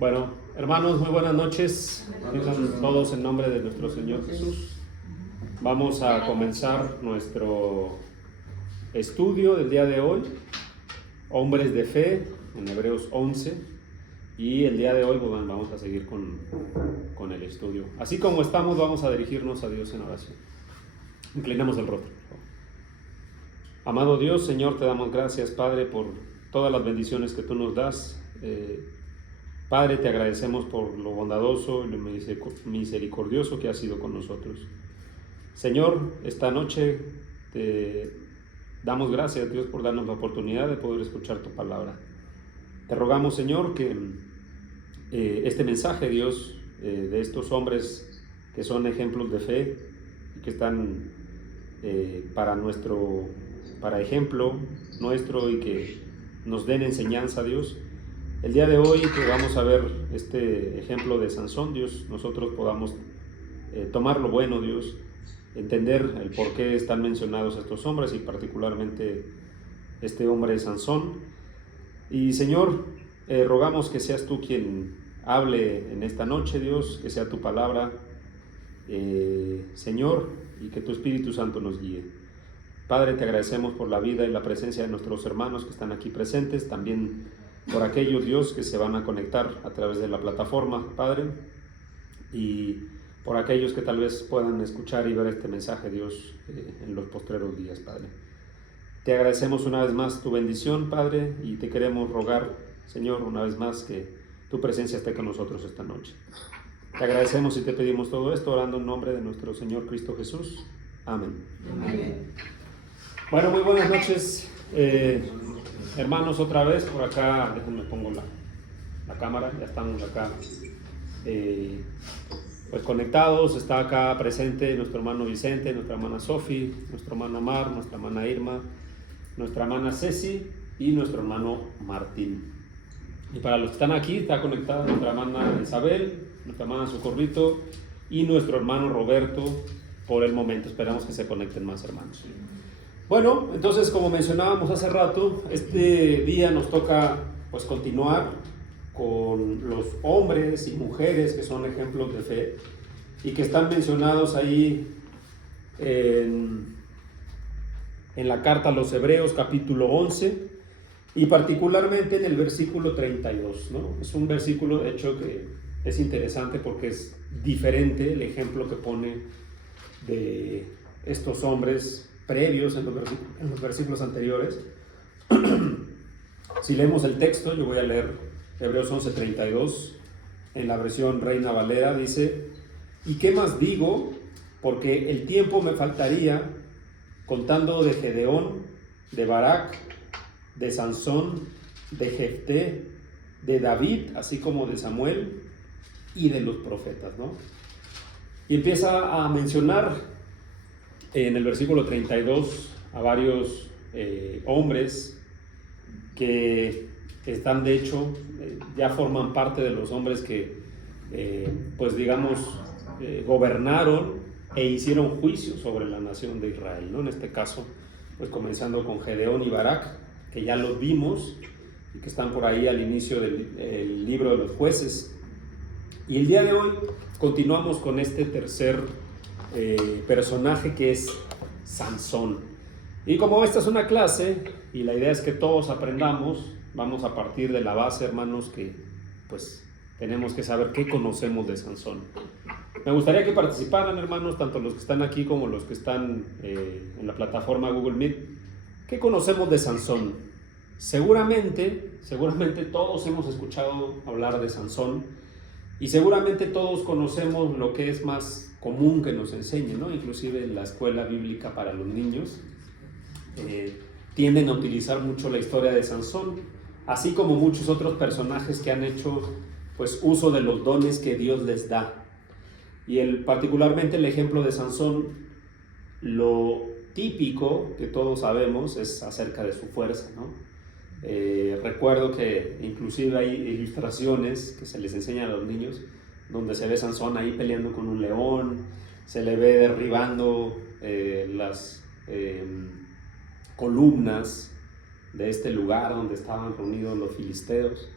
Bueno, hermanos, muy buenas noches. Tengan todos en nombre de nuestro Señor Jesús. Vamos a comenzar nuestro estudio del día de hoy, Hombres de Fe, en Hebreos 11. Y el día de hoy bueno, vamos a seguir con el estudio. Así como estamos, vamos a dirigirnos a Dios en oración. Inclinamos el rostro. Amado Dios, Señor, te damos gracias, Padre, por todas las bendiciones que tú nos das. Padre, te agradecemos por lo bondadoso y lo misericordioso que has sido con nosotros. Señor, esta noche te damos gracias, Dios, por darnos la oportunidad de poder escuchar tu palabra. Te rogamos, Señor, que este mensaje, Dios, de estos hombres que son ejemplos de fe y que están para ejemplo nuestro y que nos den enseñanza, Dios. El día de hoy que vamos a ver este ejemplo de Sansón, Dios, nosotros podamos tomar lo bueno, Dios, entender el por qué están mencionados estos hombres y particularmente este hombre Sansón. Y Señor, rogamos que seas tú quien hable en esta noche, Dios, que sea tu palabra, Señor, y que tu Espíritu Santo nos guíe. Padre, te agradecemos por la vida y la presencia de nuestros hermanos que están aquí presentes, también por aquellos, Dios, que se van a conectar a través de la plataforma, Padre, y por aquellos que tal vez puedan escuchar y ver este mensaje, Dios, en los postreros días, Padre. Te agradecemos una vez más tu bendición, Padre, y te queremos rogar, Señor, una vez más que tu presencia esté con nosotros esta noche. Te agradecemos y te pedimos todo esto orando en nombre de nuestro Señor Cristo Jesús. Amén. Amén. Bueno, muy buenas noches, hermanos, otra vez por acá. Déjenme pongo la cámara, ya estamos acá pues conectados. Está acá presente nuestro hermano Vicente, nuestra hermana Sofi, nuestra hermana Mar, nuestra hermana Irma, nuestra hermana Ceci y nuestro hermano Martín. Y para los que están aquí, está conectada nuestra hermana Isabel, nuestra hermana Socorrito y nuestro hermano Roberto. Por el momento esperamos que se conecten más hermanos. Bueno, entonces, como mencionábamos hace rato, este día nos toca pues continuar con los hombres y mujeres que son ejemplos de fe y que están mencionados ahí en la carta a los Hebreos capítulo 11 y particularmente en el versículo 32, ¿no? Es un versículo, de hecho, que es interesante porque es diferente el ejemplo que pone de estos hombres previos en los versículos anteriores. Si leemos el texto, yo voy a leer Hebreos 11:32 en la versión Reina Valera. Dice: ¿y qué más digo? Porque el tiempo me faltaría contando de Gedeón, de Barak, de Sansón, de Jefté, de David, así como de Samuel y de los profetas, ¿no? Y empieza a mencionar en el versículo 32 a varios hombres que están, de hecho, ya forman parte de los hombres que, pues digamos, gobernaron e hicieron juicio sobre la nación de Israel, ¿no? En este caso, pues comenzando con Gedeón y Barak, que ya los vimos y que están por ahí al inicio del libro de los jueces. Y el día de hoy continuamos con este tercer personaje que es Sansón. Y como esta es una clase y la idea es que todos aprendamos, vamos a partir de la base, hermanos, que pues tenemos que saber qué conocemos de Sansón. Me gustaría que participaran, hermanos, tanto los que están aquí como los que están en la plataforma Google Meet. ¿Qué conocemos de Sansón? Seguramente todos hemos escuchado hablar de Sansón y seguramente todos conocemos lo que es más común que nos enseñen, ¿no? Inclusive en la escuela bíblica para los niños tienden a utilizar mucho la historia de Sansón, así como muchos otros personajes que han hecho pues uso de los dones que Dios les da. Y particularmente el ejemplo de Sansón, lo típico que todos sabemos es acerca de su fuerza, ¿no? Recuerdo que inclusive hay ilustraciones que se les enseñan a los niños donde se ve Sansón ahí peleando con un león, se le ve derribando las columnas de este lugar donde estaban reunidos los filisteos.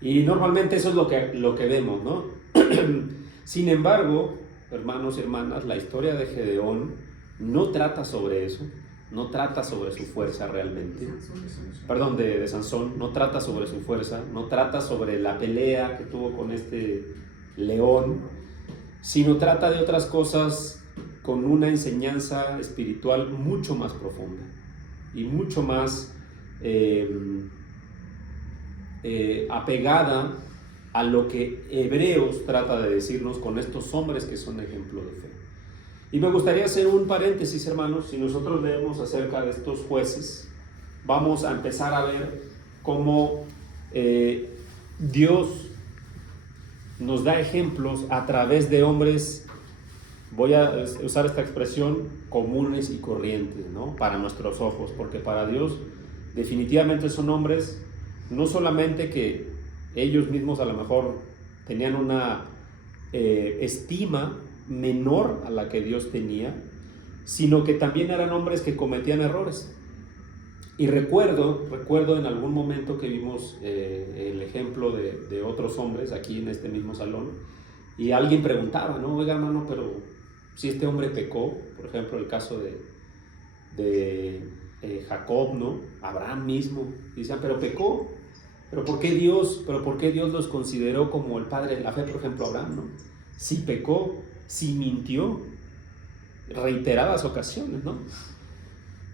Y normalmente eso es lo que vemos, ¿no? Sin embargo, hermanos y hermanas, la historia de Gedeón no trata sobre eso, no trata sobre su fuerza realmente. Perdón, de Sansón, no trata sobre su fuerza, no trata sobre la pelea que tuvo con este león, sino trata de otras cosas con una enseñanza espiritual mucho más profunda y mucho más apegada a lo que Hebreos trata de decirnos con estos hombres que son ejemplo de fe. Y me gustaría hacer un paréntesis, hermanos. Si nosotros leemos acerca de estos jueces, vamos a empezar a ver cómo Dios nos da ejemplos a través de hombres, voy a usar esta expresión, comunes y corrientes, ¿no? Para nuestros ojos, porque para Dios definitivamente son hombres, no solamente que ellos mismos a lo mejor tenían una estima menor a la que Dios tenía, sino que también eran hombres que cometían errores. Y recuerdo en algún momento que vimos el ejemplo de otros hombres aquí en este mismo salón, y alguien preguntaba, ¿no? Oiga, hermano, pero si este hombre pecó, por ejemplo, el caso de Jacob, ¿no? Abraham mismo, dicen, pero pecó, pero ¿por qué Dios los consideró como el padre de la fe, por ejemplo, Abraham, ¿no? Si pecó, si mintió, reiteradas ocasiones, ¿no?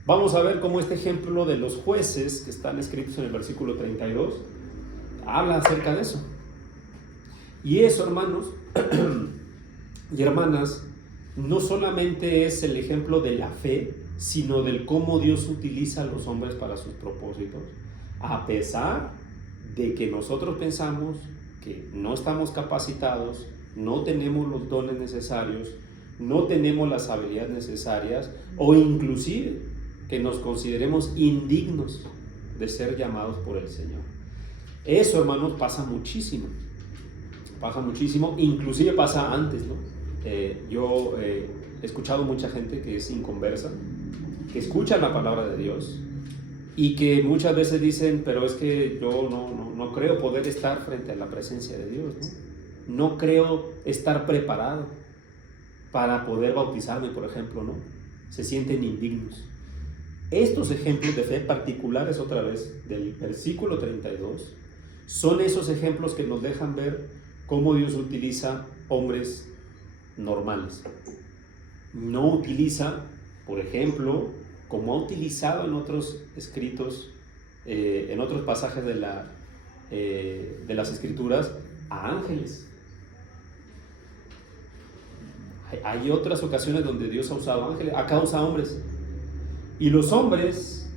Vamos a ver cómo este ejemplo de los jueces que están escritos en el versículo 32 habla acerca de eso. Y eso, hermanos y hermanas, no solamente es el ejemplo de la fe, sino del cómo Dios utiliza a los hombres para sus propósitos, a pesar de que nosotros pensamos que no estamos capacitados, no tenemos los dones necesarios, no tenemos las habilidades necesarias, o inclusive que nos consideremos indignos de ser llamados por el Señor. Eso, hermanos, pasa muchísimo, inclusive pasa antes, ¿no? Yo he escuchado mucha gente que es inconversa, que escucha la palabra de Dios y que muchas veces dicen, pero es que yo no creo poder estar frente a la presencia de Dios, ¿no? No creo estar preparado para poder bautizarme, por ejemplo, ¿no? Se sienten indignos. Estos ejemplos de fe particulares, otra vez, del versículo 32, son esos ejemplos que nos dejan ver cómo Dios utiliza hombres normales. No utiliza, por ejemplo, como ha utilizado en otros escritos, en otros pasajes de las Escrituras, a ángeles. Hay otras ocasiones donde Dios ha usado ángeles, acá usa hombres. Y los hombres,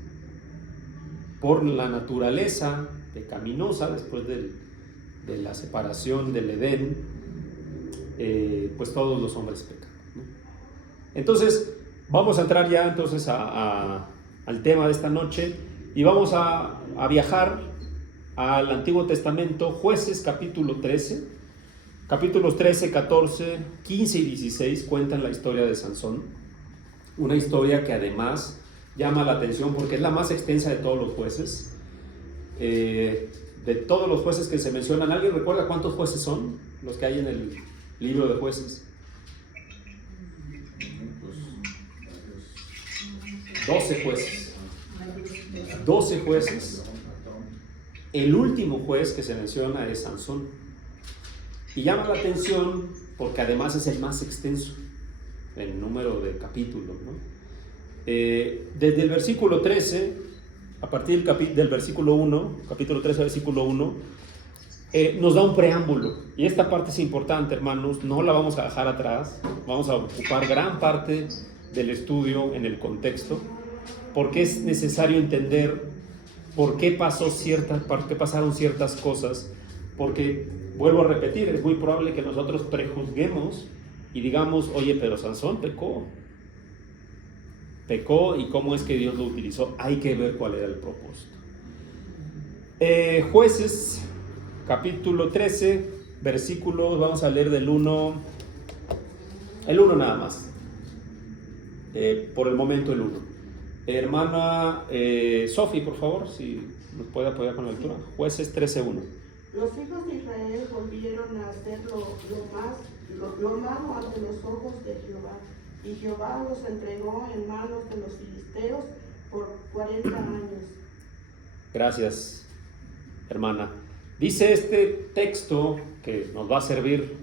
por la naturaleza pecaminosa, después de la separación del Edén, pues todos los hombres pecan, ¿no? Entonces, vamos a entrar ya entonces al tema de esta noche y vamos a viajar al Antiguo Testamento, Jueces capítulo 13. Capítulos 13, 14, 15 y 16 cuentan la historia de Sansón, una historia que además llama la atención porque es la más extensa de todos los jueces. De todos los jueces que se mencionan, ¿alguien recuerda cuántos jueces son los que hay en el libro de Jueces? 12 jueces. 12 jueces. El último juez que se menciona es Sansón. Y llama la atención porque además es el más extenso en número de capítulos, ¿no? Desde el versículo 13, a partir del versículo 1, capítulo 13, versículo 1, nos da un preámbulo. Y esta parte es importante, hermanos, no la vamos a dejar atrás. Vamos a ocupar gran parte del estudio en el contexto, porque es necesario entender por qué pasaron ciertas cosas. Porque, vuelvo a repetir, es muy probable que nosotros prejuzguemos y digamos, oye, pero Sansón pecó y cómo es que Dios lo utilizó. Hay que ver cuál era el propósito. Jueces, capítulo 13, versículos, vamos a leer el 1 nada más. Por el momento el 1. Hermana Sofi, por favor, si nos puede apoyar con la lectura. Jueces 13:1. Los hijos de Israel volvieron a hacer lo malo ante los ojos de Jehová, y Jehová los entregó en manos de los filisteos por 40 años. Gracias, hermana. Dice este texto que nos va a servir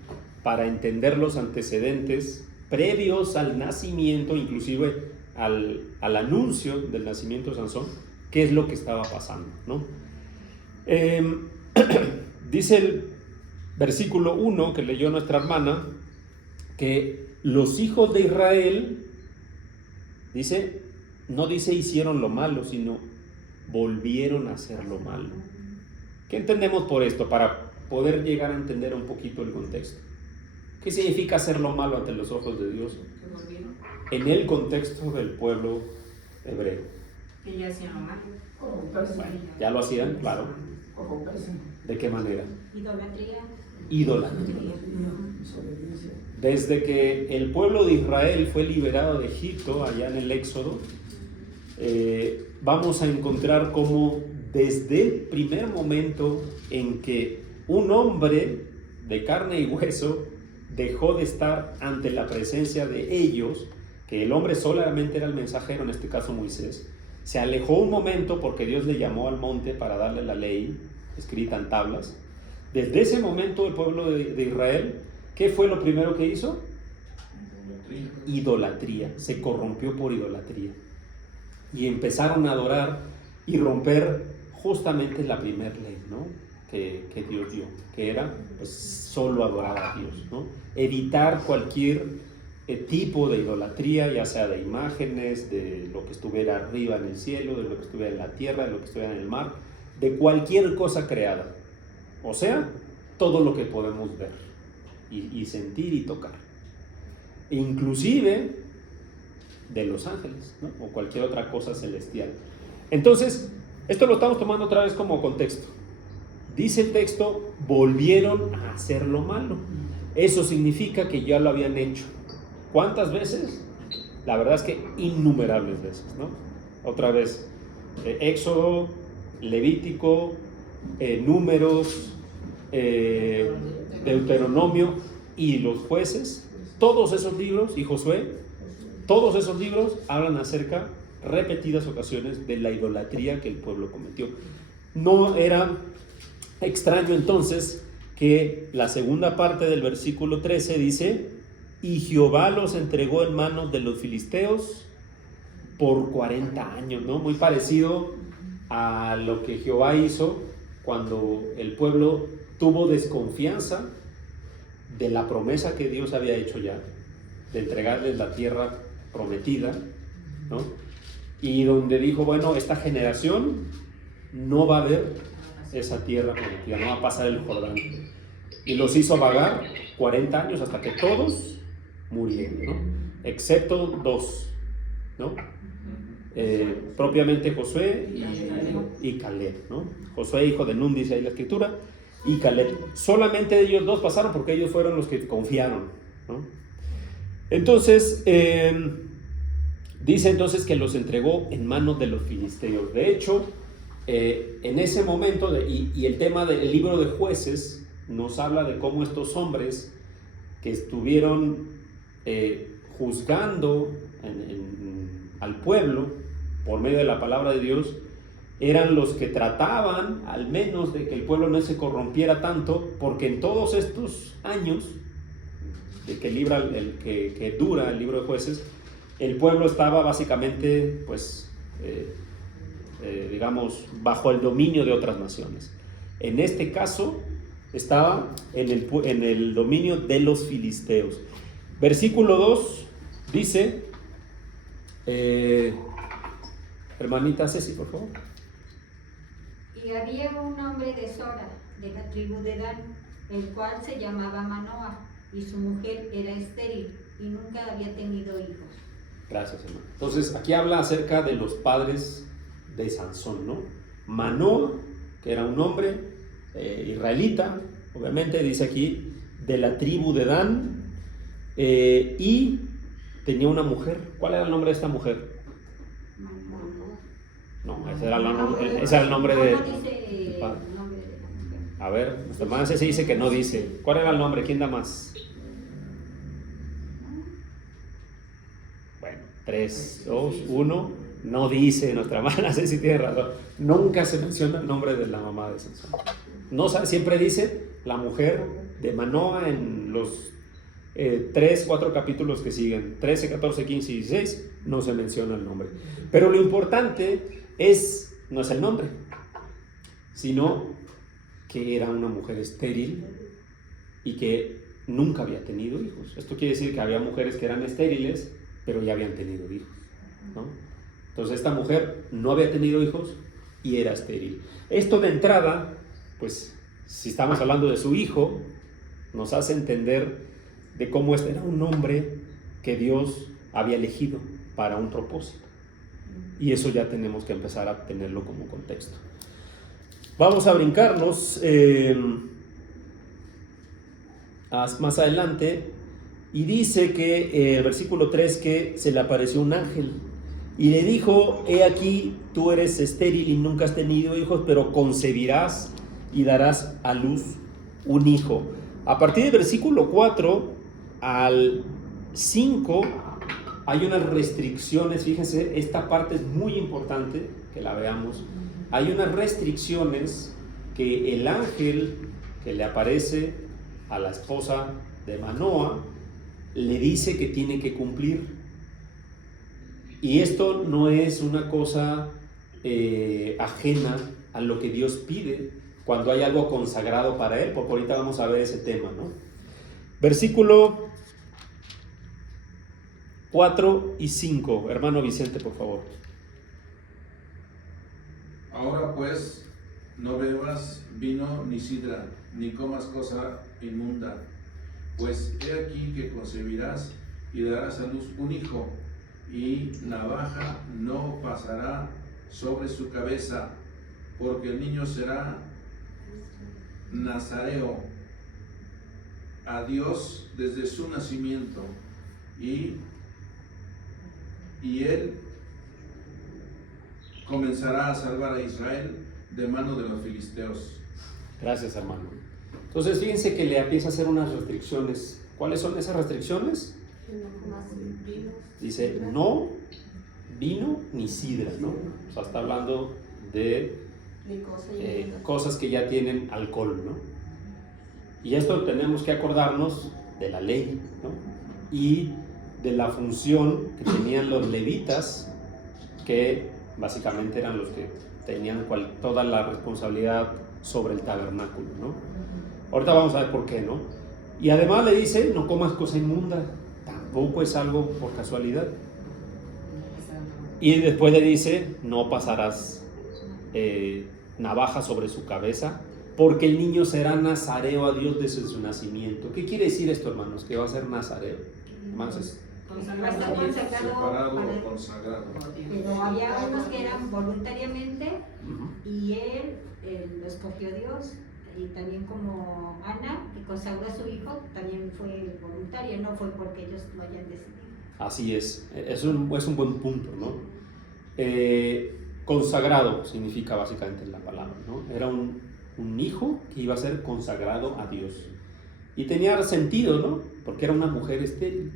para entender los antecedentes previos al nacimiento, inclusive al anuncio del nacimiento de Sansón, qué es lo que estaba pasando, ¿no? Dice el versículo 1 que leyó nuestra hermana, que los hijos de Israel, dice, no dice hicieron lo malo, sino volvieron a hacer lo malo. ¿Qué entendemos por esto? Para poder llegar a entender un poquito el contexto. ¿Qué significa hacer lo malo ante los ojos de Dios? En el contexto del pueblo hebreo. Que ya hacían lo malo. Bueno, ya lo hacían, claro. ¿De qué manera? Idolatría. Desde que el pueblo de Israel fue liberado de Egipto, allá en el Éxodo, vamos a encontrar cómo desde el primer momento en que un hombre de carne y hueso dejó de estar ante la presencia de ellos, que el hombre solamente era el mensajero, en este caso Moisés, se alejó un momento porque Dios le llamó al monte para darle la ley escrita en tablas. Desde ese momento el pueblo de Israel, ¿qué fue lo primero que hizo? Idolatría. Se corrompió por idolatría. Y empezaron a adorar y romper justamente la primera ley, ¿no? que Dios dio, que era pues, solo adorar a Dios, ¿no? Evitar cualquier tipo de idolatría, ya sea de imágenes, de lo que estuviera arriba en el cielo, de lo que estuviera en la tierra, de lo que estuviera en el mar, de cualquier cosa creada, o sea, todo lo que podemos ver y sentir y tocar, inclusive de los ángeles, ¿no? O cualquier otra cosa celestial. Entonces, esto lo estamos tomando otra vez como contexto. Dice el texto, volvieron a hacer lo malo. Eso significa que ya lo habían hecho. ¿Cuántas veces? La verdad es que innumerables veces, ¿no? Otra vez, Éxodo, Levítico, Números, Deuteronomio y los jueces, todos esos libros, y Josué, todos esos libros hablan acerca, repetidas ocasiones, de la idolatría que el pueblo cometió. No era extraño entonces que la segunda parte del versículo 13 dice, y Jehová los entregó en manos de los filisteos por 40 años, ¿no? Muy parecido a lo que Jehová hizo cuando el pueblo tuvo desconfianza de la promesa que Dios había hecho ya, de entregarles la tierra prometida, ¿no? Y donde dijo, bueno, esta generación no va a ver esa tierra prometida, no va a pasar el Jordán. Y los hizo vagar 40 años hasta que todos murieron, ¿no? Excepto dos, ¿no? Propiamente Josué y Caleb, ¿no? Josué, hijo de Nun, dice ahí la escritura, y Caleb. Solamente ellos dos pasaron porque ellos fueron los que confiaron, ¿no? Entonces, dice entonces que los entregó en manos de los filisteos. De hecho, en ese momento, y el tema del libro de Jueces nos habla de cómo estos hombres que estuvieron juzgando al pueblo por medio de la palabra de Dios, eran los que trataban al menos de que el pueblo no se corrompiera tanto, porque en todos estos años de que dura el libro de Jueces, el pueblo estaba básicamente pues digamos bajo el dominio de otras naciones. En este caso estaba en el dominio de los filisteos. Versículo 2 dice, hermanita Ceci, por favor. Y había un hombre de Sora, de la tribu de Dan, el cual se llamaba Manoa, y su mujer era estéril y nunca había tenido hijos. Gracias, hermano. Entonces aquí habla acerca de los padres de Sansón, ¿no? Manoa, que era un hombre israelita, obviamente dice aquí, de la tribu de Dan, y tenía una mujer. ¿Cuál era el nombre de esta mujer? No, ese era el nombre de... No dice el nombre de la mujer. A ver, nuestra hermana Ceci dice que no dice. ¿Cuál era el nombre? ¿Quién da más? Bueno, 3, 2, 1. No dice, nuestra hermana Ceci tiene razón. Nunca se menciona el nombre de la mamá de Sansón. No sabe, siempre dice la mujer de Manoa en los 3, 4 capítulos que siguen, 13, 14, 15 y 16, no se menciona el nombre. Pero lo importante no es el nombre, sino que era una mujer estéril y que nunca había tenido hijos. Esto quiere decir que había mujeres que eran estériles, pero ya habían tenido hijos, ¿no? Entonces esta mujer no había tenido hijos y era estéril. Esto de entrada, pues si estamos hablando de su hijo, nos hace entender de cómo este era un hombre que Dios había elegido para un propósito. Y eso ya tenemos que empezar a tenerlo como contexto. Vamos a brincarnos más adelante, y dice que el versículo 3, que se le apareció un ángel y le dijo: he aquí, tú eres estéril y nunca has tenido hijos, pero concebirás y darás a luz un hijo. A partir del versículo 4 al 5 hay unas restricciones. Fíjense, esta parte es muy importante que la veamos. Hay unas restricciones que el ángel que le aparece a la esposa de Manoa le dice que tiene que cumplir. Y esto no es una cosa ajena a lo que Dios pide cuando hay algo consagrado para él, porque ahorita vamos a ver ese tema, ¿no? Versículo 4 y 5, hermano Vicente, por favor. Ahora pues, no bebas vino ni sidra, ni comas cosa inmunda, pues he aquí que concebirás y darás a luz un hijo, y navaja no pasará sobre su cabeza, porque el niño será nazareo a Dios desde su nacimiento, y él comenzará a salvar a Israel de mano de los filisteos. Gracias, hermano. Entonces fíjense que le empieza a hacer unas restricciones. ¿Cuáles son esas restricciones? Dice: no vino ni sidra, ¿no? O sea, está hablando de cosas que ya tienen alcohol, ¿no? Y esto tenemos que acordarnos de la ley, ¿no? Y de la función que tenían los levitas, que básicamente eran los que tenían toda la responsabilidad sobre el tabernáculo, ¿no? Ahorita vamos a ver por qué, ¿no? Y además le dice: no comas cosa inmunda. Tampoco es algo por casualidad. Y después le dice: no pasarás navaja sobre su cabeza, porque el niño será nazareo a Dios desde su nacimiento. ¿Qué quiere decir esto, hermanos? Que va a ser nazareo. Hermanos, Separado o consagrado. Pero había unos que eran voluntariamente, y él lo escogió Dios. Y también como Ana, que consagró a su hijo, también fue voluntario, no fue porque ellos lo hayan decidido. Así es un buen punto, ¿no? Consagrado significa básicamente la palabra, ¿no? Era un hijo que iba a ser consagrado a Dios. Y tenía sentido, ¿no? Porque era una mujer estéril.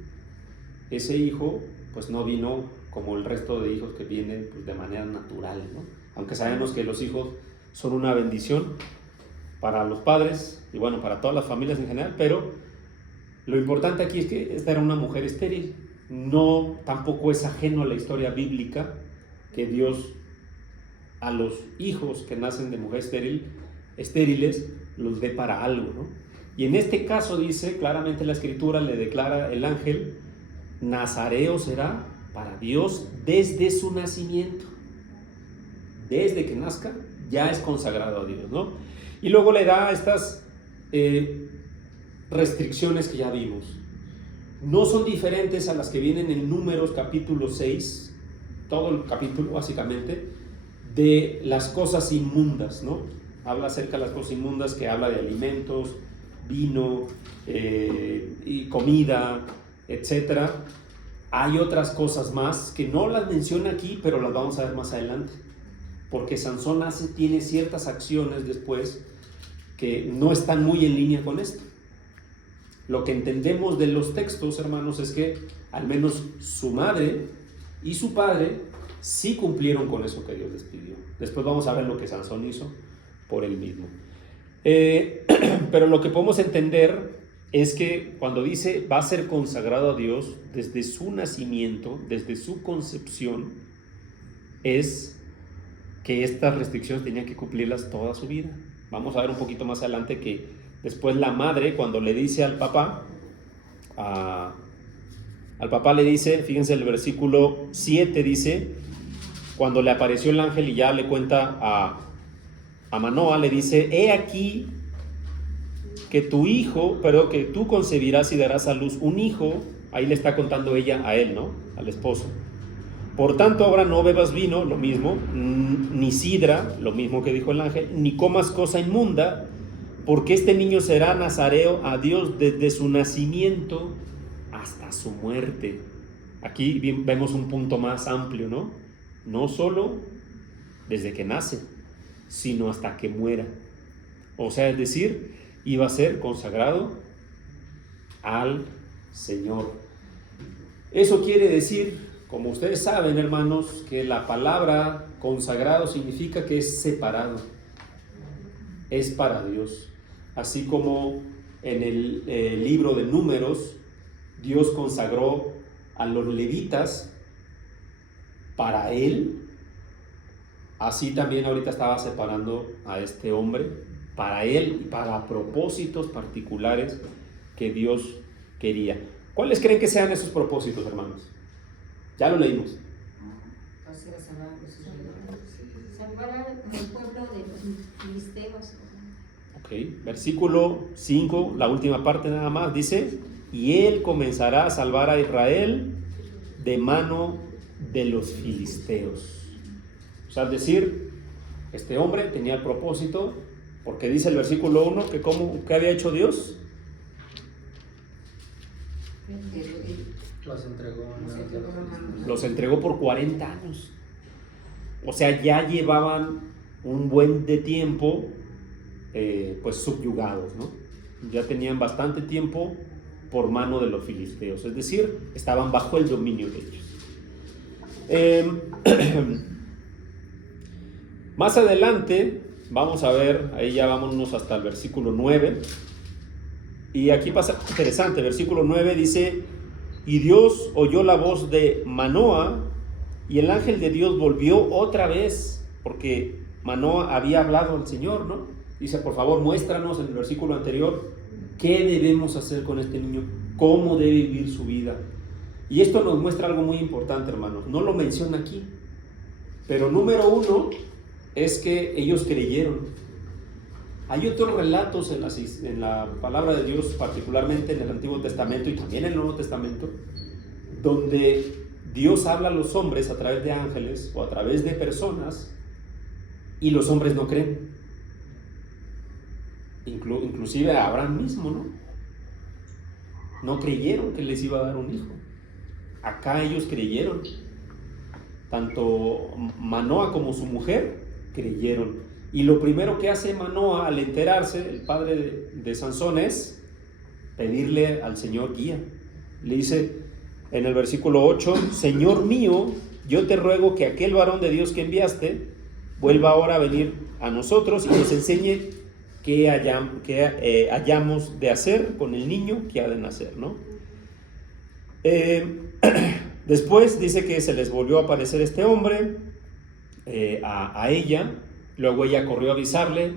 Ese hijo, pues no vino como el resto de hijos que vienen, pues, de manera natural, ¿no? Aunque sabemos que los hijos son una bendición para los padres y bueno, para todas las familias en general, pero lo importante aquí es que esta era una mujer estéril. No, tampoco es ajeno a la historia bíblica que Dios a los hijos que nacen de mujeres estériles los dé para algo, ¿no? Y en este caso dice claramente la escritura, le declara el ángel: nazareo será para Dios desde su nacimiento. Desde que nazca ya es consagrado a Dios, ¿no? Y luego le da estas restricciones que ya vimos. No son diferentes a las que vienen en Números capítulo 6, todo el capítulo básicamente, de las cosas inmundas, ¿no? Habla acerca de las cosas inmundas, que habla de alimentos, vino, y comida, etc. Hay otras cosas más que no las menciona aquí, pero las vamos a ver más adelante, porque Sansón tiene ciertas acciones después que no están muy en línea con esto. Lo que entendemos de los textos, hermanos, es que al menos su madre y su padre sí cumplieron con eso que Dios les pidió. Después vamos a ver lo que Sansón hizo por él mismo. Pero lo que podemos entender es que cuando dice va a ser consagrado a Dios, desde su nacimiento, desde su concepción, es que estas restricciones tenían que cumplirlas toda su vida. Vamos a ver un poquito más adelante que después la madre, cuando le dice al papá, le dice, fíjense el versículo 7 dice, cuando le apareció el ángel y ya le cuenta a Manoa, le dice, he aquí que que tú concebirás y darás a luz un hijo. Ahí le está contando ella a él, ¿no? Al esposo. Por tanto, ahora no bebas vino, lo mismo, ni sidra, lo mismo que dijo el ángel, ni comas cosa inmunda, porque este niño será nazareo a Dios desde su nacimiento hasta su muerte. Aquí vemos un punto más amplio, ¿no? No solo desde que nace, sino hasta que muera. O sea, es decir, iba a ser consagrado al Señor. Eso quiere decir, como ustedes saben, hermanos, que la palabra consagrado significa que es separado, es para Dios. Así como en el libro de Números, Dios consagró a los levitas para Él, así también ahorita estaba separando a este hombre para Él, para propósitos particulares que Dios quería. ¿Cuáles creen que sean esos propósitos, hermanos? Ya lo leímos. Salvar al pueblo de los filisteos. Ok, versículo 5, la última parte nada más, dice, y Él comenzará a salvar a Israel de mano de los filisteos. O sea, es decir, este hombre tenía el propósito, porque dice el versículo 1 que ¿qué había hecho Dios? Los entregó por 40 años. O sea, ya llevaban un buen de tiempo pues subyugados, ¿no? Ya tenían bastante tiempo por mano de los filisteos, es decir, estaban bajo el dominio de ellos. Más adelante vamos a ver, ahí ya vámonos hasta el versículo 9, y aquí pasa interesante. Versículo 9 dice, y Dios oyó la voz de Manoa, y el ángel de Dios volvió otra vez, porque Manoa había hablado al Señor, ¿no? Dice, por favor, muéstranos en el versículo anterior qué debemos hacer con este niño, cómo debe vivir su vida. Y esto nos muestra algo muy importante, hermanos. No lo menciona aquí, pero número 1 es que ellos creyeron. Hay otros relatos en la palabra de Dios, particularmente en el Antiguo Testamento y también en el Nuevo Testamento, donde Dios habla a los hombres a través de ángeles o a través de personas y los hombres no creen. Inclusive a Abraham mismo, ¿no? No creyeron que les iba a dar un hijo. Acá ellos creyeron. Tanto Manoa como su mujer creyeron. Y lo primero que hace Manoa al enterarse, el padre de Sansón, es pedirle al Señor guía. Le dice en el versículo 8, Señor mío, yo te ruego que aquel varón de Dios que enviaste vuelva ahora a venir a nosotros y nos enseñe qué hayamos de hacer con el niño que ha de nacer, ¿no? Después dice que se les volvió a aparecer este hombre a ella. Luego ella corrió a avisarle,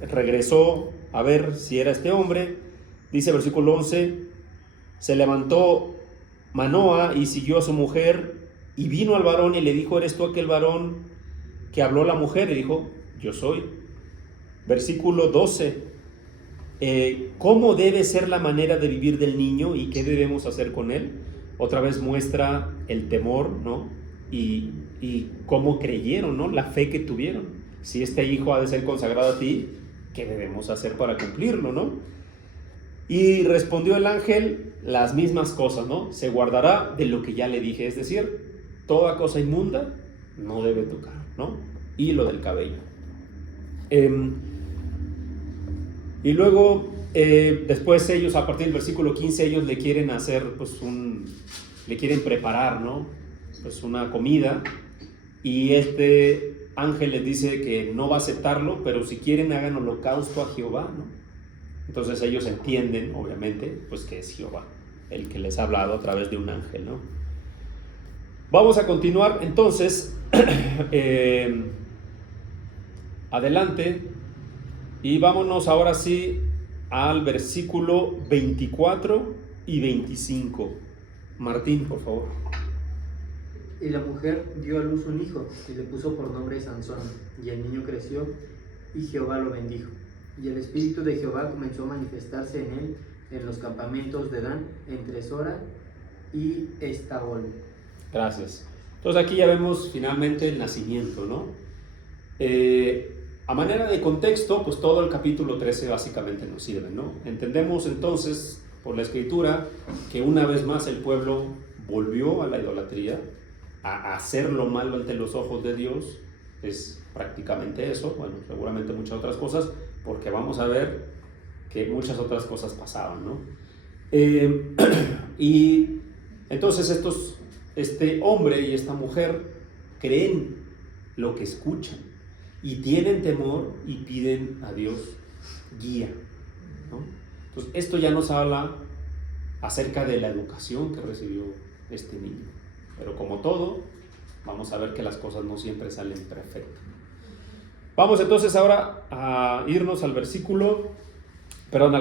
regresó a ver si era este hombre. Dice versículo 11, se levantó Manoa y siguió a su mujer y vino al varón y le dijo, ¿eres tú aquel varón que habló la mujer? Y dijo, yo soy. Versículo 12, ¿cómo debe ser la manera de vivir del niño y qué debemos hacer con él? Otra vez muestra el temor, ¿no? Y cómo creyeron, ¿no? La fe que tuvieron. Si este hijo ha de ser consagrado a ti, ¿qué debemos hacer para cumplirlo, no? Y respondió el ángel las mismas cosas, ¿no? Se guardará de lo que ya le dije, es decir, toda cosa inmunda no debe tocar, ¿no? Y lo del cabello. Y luego, después ellos, a partir del versículo 15, ellos le quieren hacer, pues, le quieren preparar, ¿no? Pues una comida, y este ángel les dice que no va a aceptarlo, pero si quieren hagan holocausto a Jehová, ¿no? Entonces ellos entienden, obviamente, pues que es Jehová el que les ha hablado a través de un ángel, ¿no? Vamos a continuar entonces adelante y vámonos ahora sí al versículo 24 y 25. Martín, por favor. Y la mujer dio a luz un hijo y le puso por nombre Sansón, y el niño creció y Jehová lo bendijo. Y el espíritu de Jehová comenzó a manifestarse en él en los campamentos de Dan, entre Sora y Estaol. Gracias. Entonces aquí ya vemos finalmente el nacimiento, ¿no? A manera de contexto, pues todo el capítulo 13 básicamente nos sirve, ¿no? Entendemos entonces por la escritura que una vez más el pueblo volvió a la idolatría, a hacer lo malo ante los ojos de Dios. Es prácticamente eso, bueno, seguramente muchas otras cosas, porque vamos a ver que muchas otras cosas pasaban, ¿no? Y entonces este hombre y esta mujer creen lo que escuchan y tienen temor y piden a Dios guía, ¿no? Entonces esto ya nos habla acerca de la educación que recibió este niño, pero como todo, vamos a ver que las cosas no siempre salen perfectas. Vamos entonces ahora a irnos al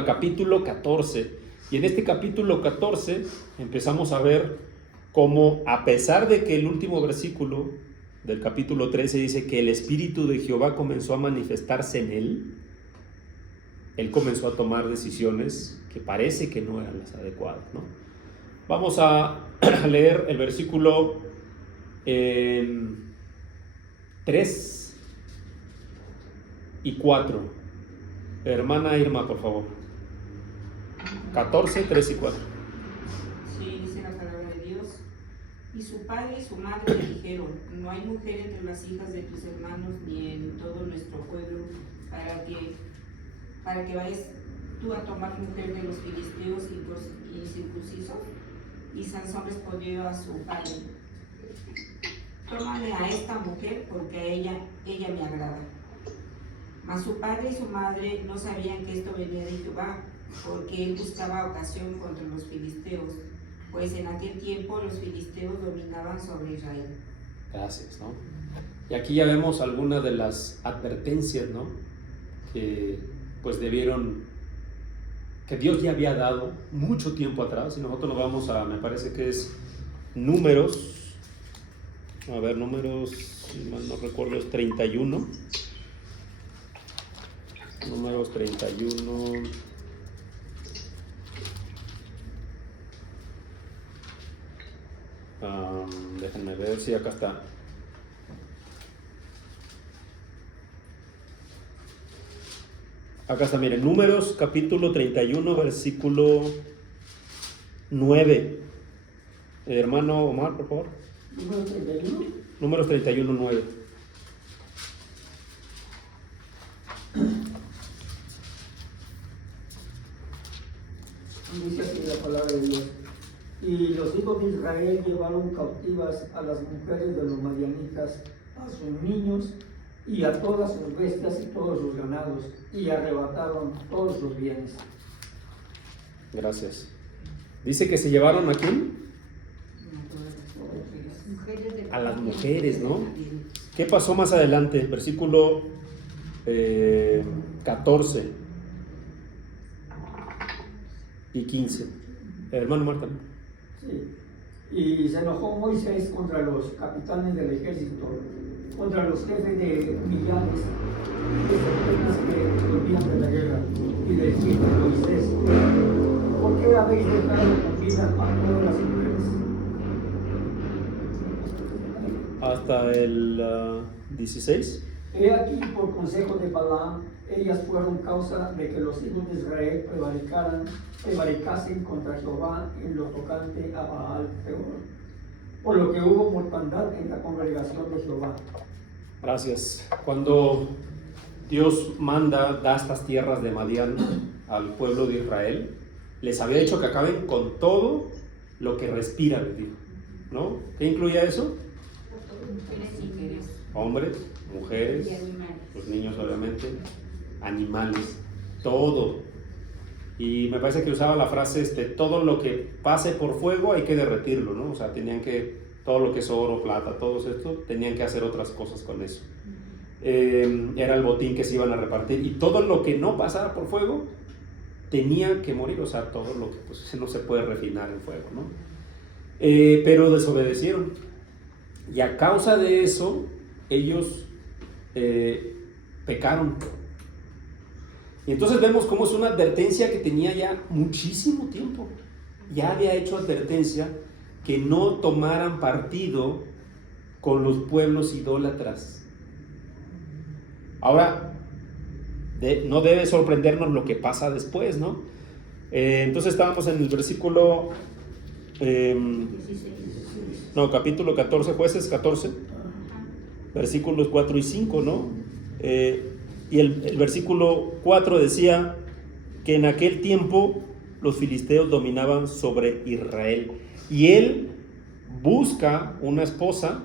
capítulo 14. Y en este capítulo 14 empezamos a ver cómo, a pesar de que el último versículo del capítulo 13 dice que el Espíritu de Jehová comenzó a manifestarse en él comenzó a tomar decisiones que parece que no eran las adecuadas, ¿no? Vamos a leer el versículo 3 y 4. Hermana Irma, por favor. 14, 3 y 4. Sí, dice la palabra de Dios. Y su padre y su madre le dijeron: no hay mujer entre las hijas de tus hermanos ni en todo nuestro pueblo para que vayas tú a tomar mujer de los filisteos incircuncisos. Y Sansón respondió a su padre: tómale a esta mujer porque a ella me agrada. Mas su padre y su madre no sabían que esto venía de Jehová, porque él buscaba ocasión contra los filisteos, pues en aquel tiempo los filisteos dominaban sobre Israel. Gracias, ¿no? Y aquí ya vemos algunas de las advertencias, ¿no? Que pues que Dios ya había dado mucho tiempo atrás, y nosotros nos vamos a, me parece que es Números, si mal no recuerdo, es 31. Números 31. Déjenme ver si acá está. Acá está, miren, Números capítulo 31, versículo 9. Hermano Omar, por favor. ¿Número 31? Números 31, 9. Dice así la palabra de Dios. Y los hijos de Israel llevaron cautivas a las mujeres de los madianitas, a sus niños y a todas sus bestias y todos sus ganados, y arrebataron todos sus bienes. Gracias. Dice que se llevaron ¿a quién? A las mujeres, ¿no? ¿Qué pasó más adelante? Versículo 14 y 15. Hermano Marta. Sí. Y se enojó Moisés contra los capitanes del ejército, contra los jefes de millares, personas que volvían de la guerra, y les dijo a Moisés: ¿por qué habéis dejado con vida a todas las mujeres? Hasta el 16. He aquí, por consejo de Balaam, ellas fueron causa de que los hijos de Israel prevaricasen contra Jehová en lo tocante a Baal Peor, por lo que hubo mortandad en la congregación de Jehová. Gracias. Cuando Dios da estas tierras de Madián al pueblo de Israel, les había dicho que acaben con todo lo que respira, les dijo, ¿no? ¿Qué incluía eso? Hombres, mujeres, Y animales. los niños obviamente, animales, todo. Y me parece que usaba la frase, todo lo que pase por fuego hay que derretirlo, ¿no? O sea, todo lo que es oro, plata, todo esto, tenían que hacer otras cosas con eso. Era el botín que se iban a repartir, y todo lo que no pasara por fuego tenía que morir, o sea, todo lo que pues, no se puede refinar en fuego, ¿no? Pero desobedecieron, y a causa de eso ellos pecaron. Y entonces vemos cómo es una advertencia que tenía ya muchísimo tiempo. Ya había hecho advertencia que no tomaran partido con los pueblos idólatras. Ahora, no debe sorprendernos lo que pasa después, ¿no? Entonces estábamos en el versículo, capítulo 14, Jueces 14, versículos 4 y 5, ¿no? Y el versículo 4 decía que en aquel tiempo los filisteos dominaban sobre Israel, y él busca una esposa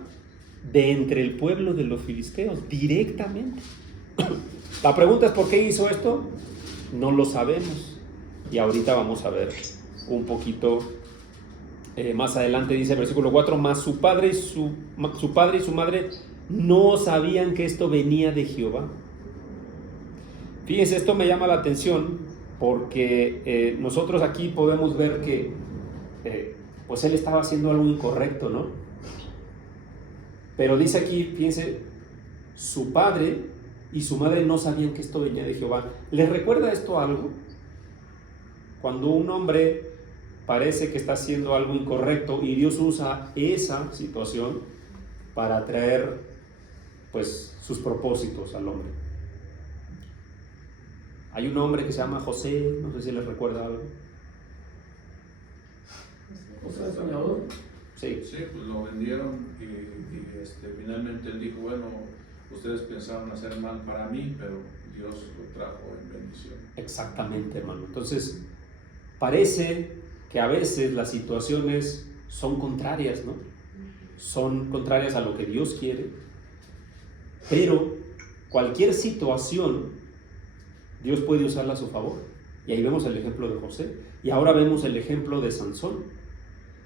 de entre el pueblo de los filisteos directamente. La pregunta es: ¿por qué hizo esto? No lo sabemos, y ahorita vamos a ver un poquito más adelante. Dice el versículo 4: mas su padre y su madre no sabían que esto venía de Jehová. Fíjense, esto me llama la atención porque nosotros aquí podemos ver que pues él estaba haciendo algo incorrecto, ¿no? Pero dice aquí, fíjense, su padre y su madre no sabían que esto venía de Jehová. ¿Les recuerda esto algo? Cuando un hombre parece que está haciendo algo incorrecto y Dios usa esa situación para atraer pues sus propósitos al hombre. Hay un hombre que se llama José, no sé si les recuerda algo. ¿José el soñador? Sí. Sí, pues lo vendieron y finalmente él dijo, bueno, ustedes pensaron hacer mal para mí, pero Dios lo trajo en bendición. Exactamente, hermano. Entonces, parece que a veces las situaciones son contrarias, ¿no? Son contrarias a lo que Dios quiere, pero cualquier situación Dios puede usarla a su favor. Y ahí vemos el ejemplo de José, y ahora vemos el ejemplo de Sansón,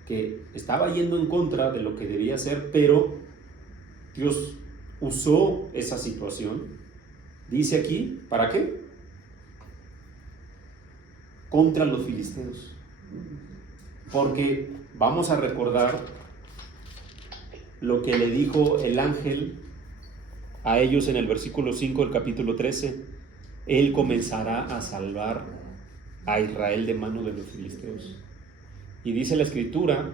que estaba yendo en contra de lo que debía hacer, pero Dios usó esa situación. Dice aquí, ¿para qué? Contra los filisteos. Porque vamos a recordar lo que le dijo el ángel a ellos en el versículo 5 del capítulo 13. Él comenzará a salvar a Israel de mano de los filisteos. Y dice la escritura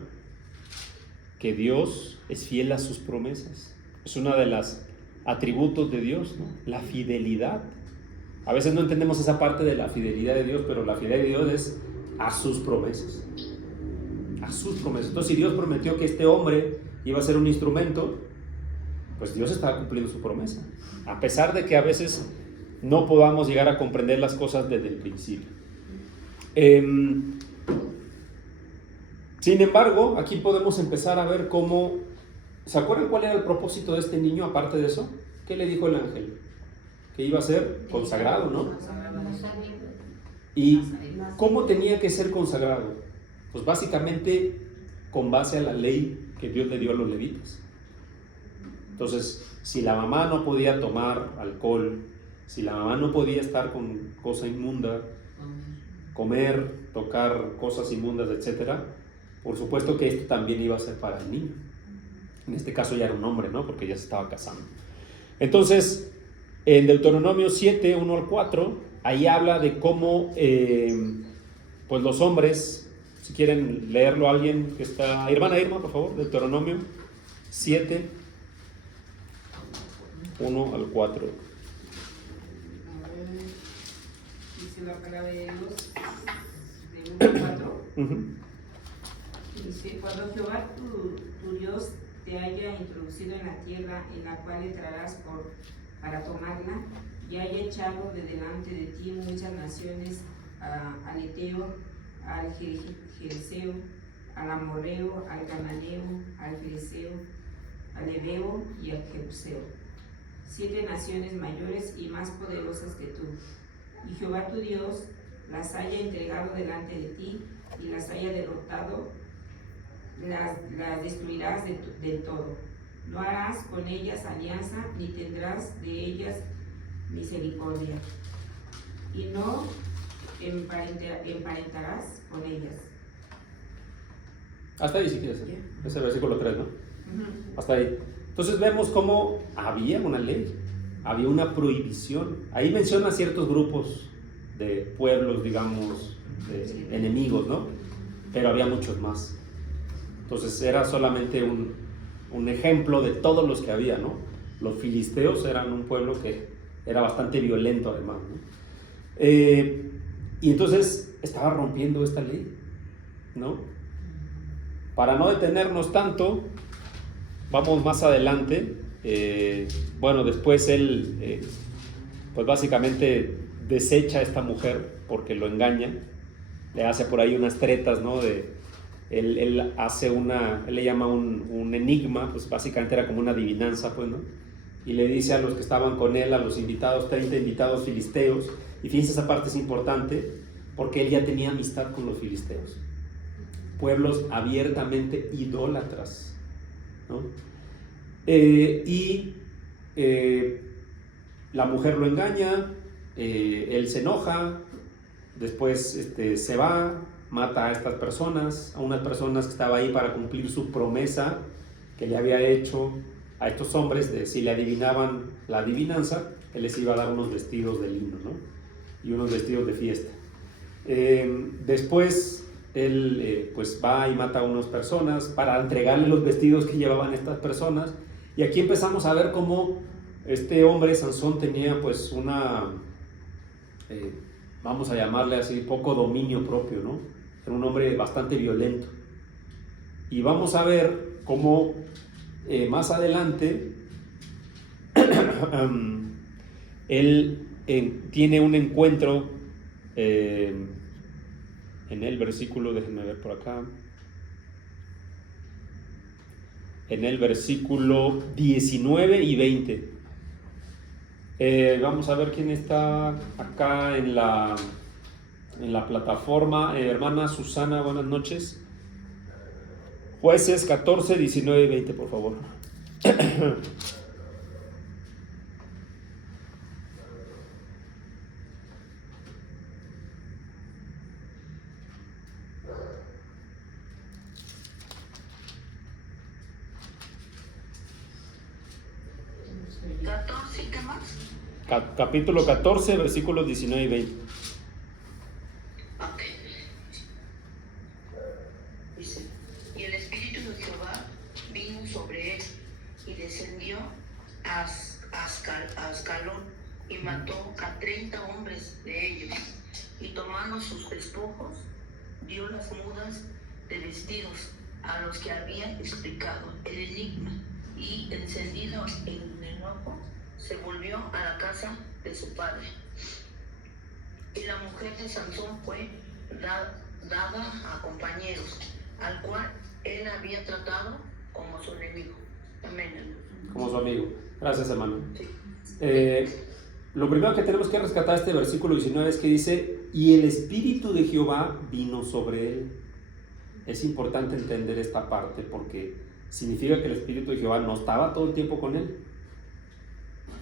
que Dios es fiel a sus promesas. Es una de las atributos de Dios, ¿no? La fidelidad. A veces no entendemos esa parte de la fidelidad de Dios, pero la fidelidad de Dios es a sus promesas. A sus promesas. Entonces, si Dios prometió que este hombre iba a ser un instrumento, pues Dios está cumpliendo su promesa. A pesar de que a veces no podamos llegar a comprender las cosas desde el principio. Sin embargo, aquí podemos empezar a ver cómo... ¿Se acuerdan cuál era el propósito de este niño aparte de eso? ¿Qué le dijo el ángel? Que iba a ser consagrado, ¿no? ¿Y cómo tenía que ser consagrado? Pues básicamente con base a la ley que Dios le dio a los levitas. Entonces, si la mamá no podía tomar alcohol, si la mamá no podía estar con cosa inmunda, comer, tocar cosas inmundas, etc., por supuesto que esto también iba a ser para el niño. En este caso ya era un hombre, ¿no? Porque ya se estaba casando. Entonces, en Deuteronomio 7, 1 al 4, ahí habla de cómo pues los hombres, si quieren leerlo alguien que está... Hermana Irma, por favor, Deuteronomio 7, 1 al 4. Dice la palabra de Dios, de 1 al 4. Dice, cuando Jehová tu Dios te haya introducido en la tierra en la cual entrarás para tomarla, y haya echado de delante de ti muchas naciones, al Eteo, al Jerezeo, al Amorreo, al Cananeo, al Fereceo, al Ebeo y al Jebuseo, 7 naciones mayores y más poderosas que tú. Y Jehová tu Dios las haya entregado delante de ti y las haya derrotado, las destruirás del todo. No harás con ellas alianza, ni tendrás de ellas misericordia, y no emparentarás con ellas. Hasta ahí si quieres, ese versículo 3, ¿no? Hasta ahí. Entonces vemos cómo había una ley, había una prohibición. Ahí menciona ciertos grupos de pueblos, digamos, de enemigos, ¿no? Pero había muchos más. Entonces era solamente un ejemplo de todos los que había, ¿no? Los filisteos eran un pueblo que era bastante violento además, ¿no? Y entonces estaba rompiendo esta ley, ¿no? Para no detenernos tanto, vamos más adelante. Bueno, después él, pues básicamente desecha a esta mujer porque lo engaña, le hace por ahí unas tretas, ¿no? Él hace él le llama un enigma, pues básicamente era como una adivinanza, pues, ¿no? Y le dice a los que estaban con él, a los invitados, 30 invitados filisteos, y fíjense, esa parte es importante, porque él ya tenía amistad con los filisteos, pueblos abiertamente idólatras, ¿no? La mujer lo engaña, él se enoja, después se va, mata a estas personas, a unas personas que estaban ahí para cumplir su promesa que le había hecho a estos hombres de si le adivinaban la adivinanza, él les iba a dar unos vestidos de lino, ¿no? Y unos vestidos de fiesta. Después él pues va y mata a unas personas para entregarle los vestidos que llevaban estas personas, y aquí empezamos a ver cómo este hombre Sansón tenía pues vamos a llamarle así, poco dominio propio, ¿no? Era un hombre bastante violento. Y vamos a ver cómo más adelante él tiene un encuentro en el versículo, déjenme ver por acá, en el versículo 19 y 20. Vamos a ver quién está acá en la plataforma. Hermana Susana, buenas noches. Jueces 14, 19 y 20, por favor. ¿Qué más? Capítulo 14, versículos 19 y 20. Ok. Dice, y el Espíritu de Jehová vino sobre él, y descendió a Ascalón, y mató a 30 hombres de ellos, y tomando sus despojos, dio las mudas de vestidos a los que habían explicado el enigma, y encendido en enojo, se volvió a la casa de su padre. Y la mujer de Sansón fue dada a compañeros, al cual él había tratado como su enemigo. Amén. Como su amigo. Gracias, hermano. Sí. Lo primero que tenemos que rescatar de este versículo 19 es que dice, y el Espíritu de Jehová vino sobre él. Es importante entender esta parte porque significa que el Espíritu de Jehová no estaba todo el tiempo con él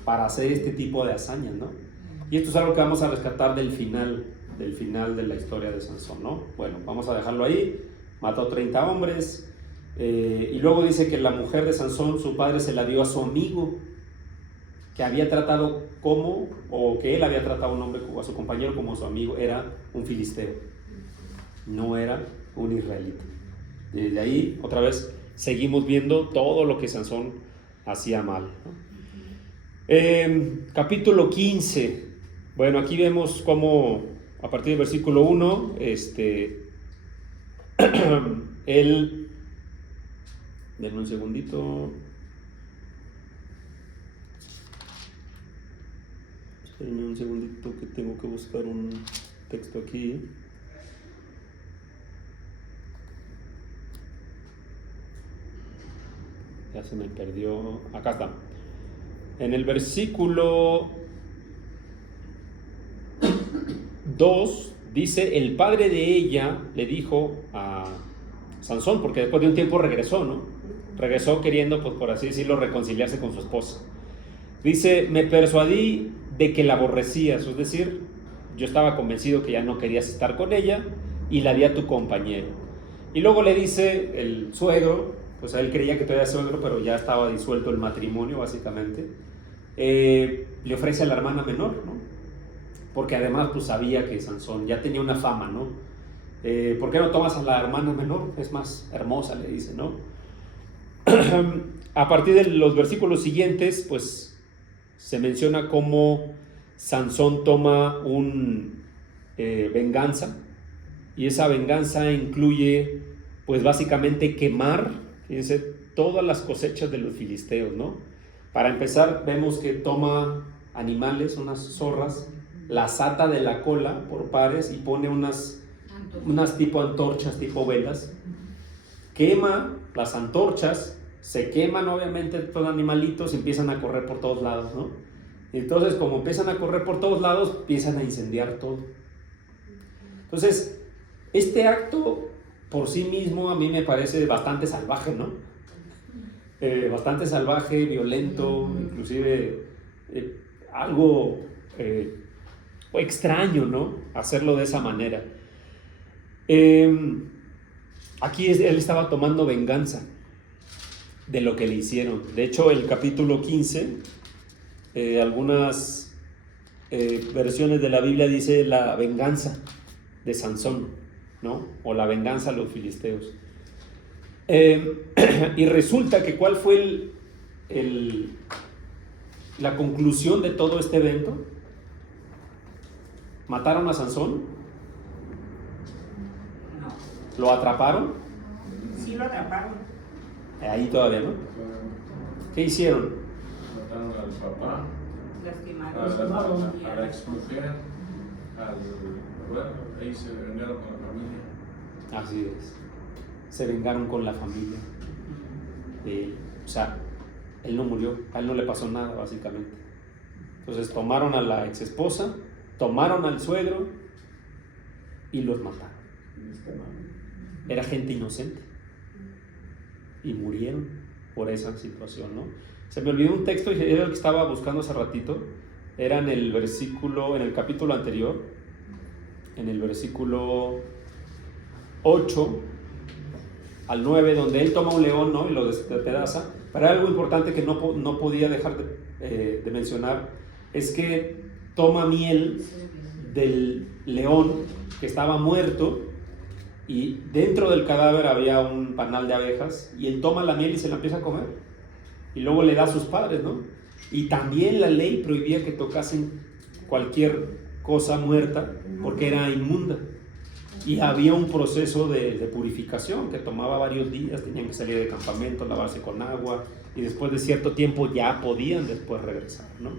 para hacer este tipo de hazañas, ¿no? Y esto es algo que vamos a rescatar del final de la historia de Sansón, ¿no? Bueno, vamos a dejarlo ahí. Mató 30 hombres, y luego dice que la mujer de Sansón, su padre se la dio a su amigo, que había tratado que él había tratado a un hombre, a su compañero como su amigo, era un filisteo, no era un israelita. Desde ahí, otra vez, seguimos viendo todo lo que Sansón hacía mal, ¿no? Capítulo 15. Bueno, aquí vemos cómo a partir del versículo 1, él, denme un segundito, Espérenme un segundito que tengo que buscar un texto aquí. Ya se me perdió. Acá está. En el versículo 2 dice, el padre de ella le dijo a Sansón, porque después de un tiempo regresó, ¿no? Regresó queriendo, pues por así decirlo, reconciliarse con su esposa. Dice, me persuadí de que la aborrecías, es decir, yo estaba convencido que ya no querías estar con ella y la di a tu compañero. Y luego le dice el suegro, pues él creía que todavía era suegro, pero ya estaba disuelto el matrimonio, básicamente. Le ofrece a la hermana menor, ¿no? Porque además pues sabía que Sansón ya tenía una fama, ¿no? ¿Por qué no tomas a la hermana menor? Es más hermosa, le dice, ¿no? A partir de los versículos siguientes, pues se menciona cómo Sansón toma venganza, y esa venganza incluye, pues básicamente quemar, fíjense, todas las cosechas de los filisteos, ¿no? Para empezar, vemos que toma animales, unas zorras, las ata de la cola por pares y pone unas tipo antorchas, tipo velas, quema las antorchas, se queman obviamente todos los animalitos y empiezan a correr por todos lados, ¿no? Entonces, como empiezan a correr por todos lados, empiezan a incendiar todo. Entonces, este acto por sí mismo a mí me parece bastante salvaje, ¿no? Bastante salvaje, violento, inclusive algo extraño, ¿no? Hacerlo de esa manera. Aquí él estaba tomando venganza de lo que le hicieron. De hecho, el capítulo 15, algunas versiones de la Biblia dice la venganza de Sansón, ¿no? O la venganza a los filisteos. Y resulta que ¿cuál fue la conclusión de todo este evento? ¿Mataron a Sansón? No. ¿Lo atraparon? Sí lo atraparon. Ahí todavía, ¿no? ¿Qué hicieron? Mataron al papá, Lastimaron. a la ex mujer, bueno, ahí se vengaron con la familia. Así es. Se vengaron con la familia. O sea, él no murió, a él no le pasó nada, básicamente. Entonces tomaron a la ex esposa, tomaron al suegro y los mataron. Era gente inocente y murieron por esa situación, ¿no? Se me olvidó un texto, y era el que estaba buscando hace ratito. Era en el versículo, en el capítulo anterior, en el versículo 8 al 9, donde él toma un león, ¿no? Y lo despedaza. Pero algo importante que no podía dejar de mencionar es que toma miel del león que estaba muerto, y dentro del cadáver había un panal de abejas, y él toma la miel y se la empieza a comer, y luego le da a sus padres, ¿no? Y también la ley prohibía que tocasen cualquier cosa muerta porque era inmunda, y había un proceso de purificación que tomaba varios días. Tenían que salir de campamento, lavarse con agua, y después de cierto tiempo ya podían después regresar, ¿no?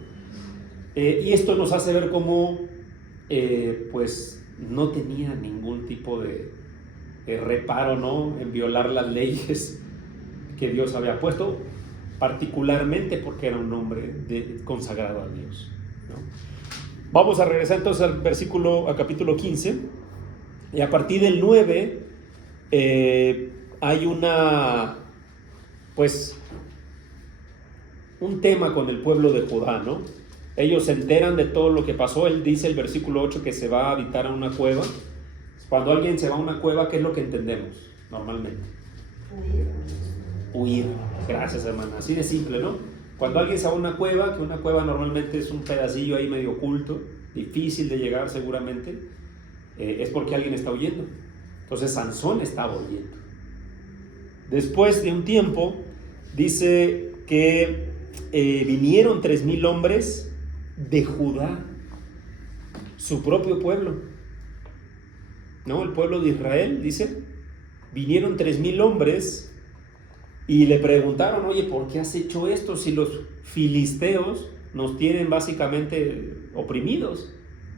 Y esto nos hace ver cómo pues no tenía ningún tipo de reparo, ¿no? En violar las leyes que Dios había puesto, particularmente porque era un hombre consagrado a Dios, ¿no? Vamos a regresar entonces al capítulo 15, y a partir del 9 hay un tema con el pueblo de Judá, ¿no? Ellos se enteran de todo lo que pasó. Él dice, el versículo 8, que se va a habitar a una cueva. Cuando alguien se va a una cueva, ¿qué es lo que entendemos normalmente? Huir. Gracias, hermana. Así de simple, ¿no? Cuando alguien se va a una cueva, que una cueva normalmente es un pedacillo ahí medio oculto, difícil de llegar seguramente, es porque alguien está huyendo. Entonces Sansón estaba huyendo. Después de un tiempo, dice que vinieron 3,000 hombres de Judá, su propio pueblo, ¿no? El pueblo de Israel, dice, vinieron 3,000 hombres y le preguntaron, oye, ¿por qué has hecho esto si los filisteos nos tienen básicamente oprimidos.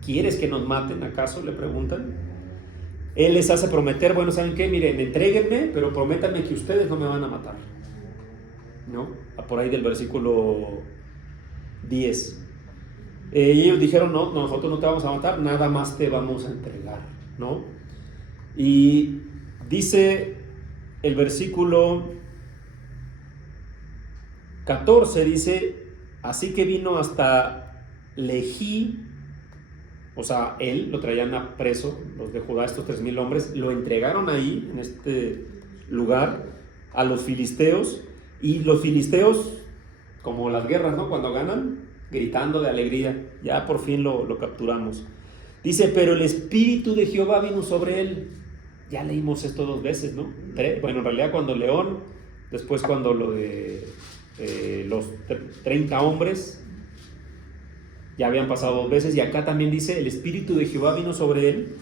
¿Quieres que nos maten acaso?, le preguntan. Él les hace prometer, bueno, ¿saben qué? Miren, entréguenme, pero prométanme que ustedes no me van a matar, ¿no? Por ahí del versículo 10. Y ellos dijeron, no, nosotros no te vamos a matar, nada más te vamos a entregar, ¿no? Y dice el versículo 14, dice, así que vino hasta Lejí, o sea, él lo traían a preso, los de Judá, estos 3,000 hombres, lo entregaron ahí, en este lugar, a los filisteos, y los filisteos, como las guerras, ¿no? Cuando ganan, gritando de alegría, ya por fin lo capturamos. Dice, pero el Espíritu de Jehová vino sobre él. Ya leímos esto 2 veces, ¿no? Bueno, en realidad cuando León, después cuando lo de los 30 hombres, ya habían pasado 2 veces, y acá también dice, el Espíritu de Jehová vino sobre él,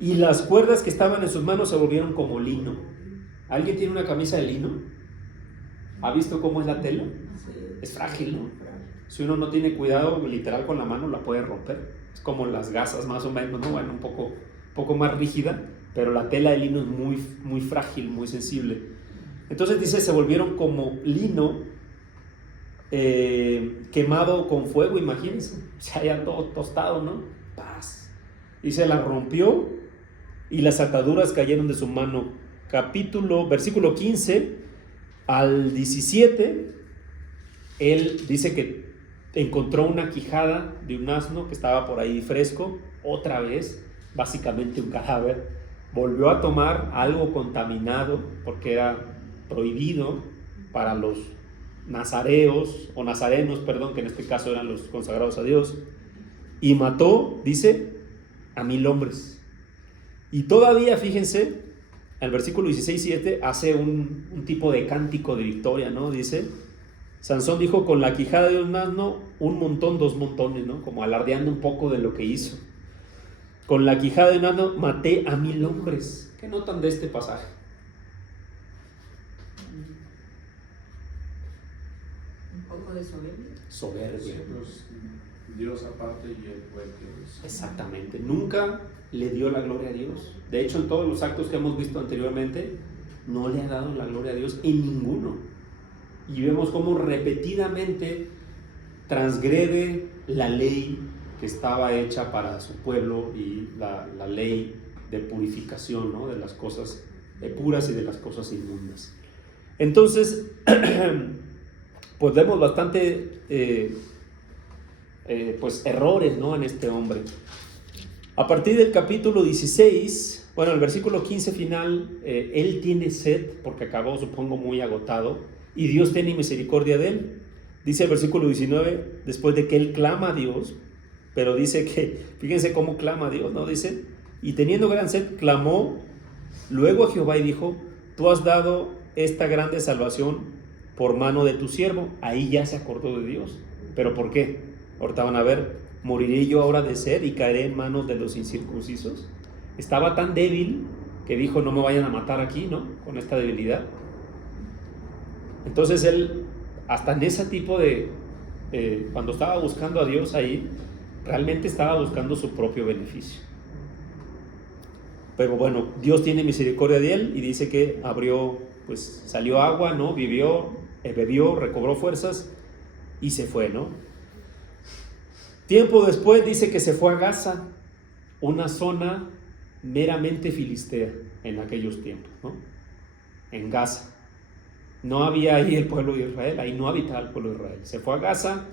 y las cuerdas que estaban en sus manos se volvieron como lino. ¿Alguien tiene una camisa de lino? ¿Ha visto cómo es la tela? Es frágil, ¿no? Si uno no tiene cuidado, literal con la mano la puede romper. Es como las gasas más o menos, ¿no? Bueno, un poco más rígida, pero la tela de lino es muy, muy frágil, muy sensible. Entonces dice, se volvieron como lino quemado con fuego, imagínense. O sea, ya todo tostado, ¿no? Paz. Y se la rompió y las ataduras cayeron de su mano. Versículo 15 al 17, él dice que encontró una quijada de un asno que estaba por ahí fresco, otra vez, básicamente un cadáver. Volvió a tomar algo contaminado, porque era prohibido para los nazareos, o nazarenos, perdón, que en este caso eran los consagrados a Dios, y mató, dice, a 1,000 hombres. Y todavía, fíjense, el versículo 16-7 hace un tipo de cántico de victoria, ¿no? Dice, Sansón dijo, con la quijada de un asno, 1 montón, 2 montones, ¿no? Como alardeando un poco de lo que hizo. Con la quijada de un asno maté a 1,000 hombres. ¿Qué notan de este pasaje? Un poco de soberbia. Soberbia. Pues, Dios aparte y él fue el que... Exactamente. Nunca le dio la gloria a Dios. De hecho, en todos los actos que hemos visto anteriormente, no le ha dado la gloria a Dios en ninguno. Y vemos cómo repetidamente transgrede la ley que estaba hecha para su pueblo y la ley de purificación, ¿no? De las cosas puras y de las cosas inmundas. Entonces, pues vemos bastante pues errores, ¿no? En este hombre. A partir del capítulo 16, bueno, el versículo 15 final, él tiene sed porque acabó, supongo, muy agotado, y Dios tiene misericordia de él. Dice el versículo 19, después de que él clama a Dios, pero dice que, fíjense cómo clama a Dios, ¿no? Dice, y teniendo gran sed, clamó luego a Jehová y dijo, tú has dado esta grande salvación por mano de tu siervo. Ahí ya se acordó de Dios. ¿Pero por qué? Ahorita van a ver, ¿moriré yo ahora de sed y caeré en manos de los incircuncisos? Estaba tan débil que dijo, no me vayan a matar aquí, ¿no? Con esta debilidad. Entonces él, hasta en ese tipo de, cuando estaba buscando a Dios ahí, realmente estaba buscando su propio beneficio. Pero bueno, Dios tiene misericordia de él y dice que abrió, pues salió agua, ¿no? Bebió, recobró fuerzas y se fue, ¿no? Tiempo después dice que se fue a Gaza, una zona meramente filistea en aquellos tiempos, ¿no? En Gaza. No había ahí el pueblo de Israel, ahí no habitaba el pueblo de Israel. Se fue a Gaza,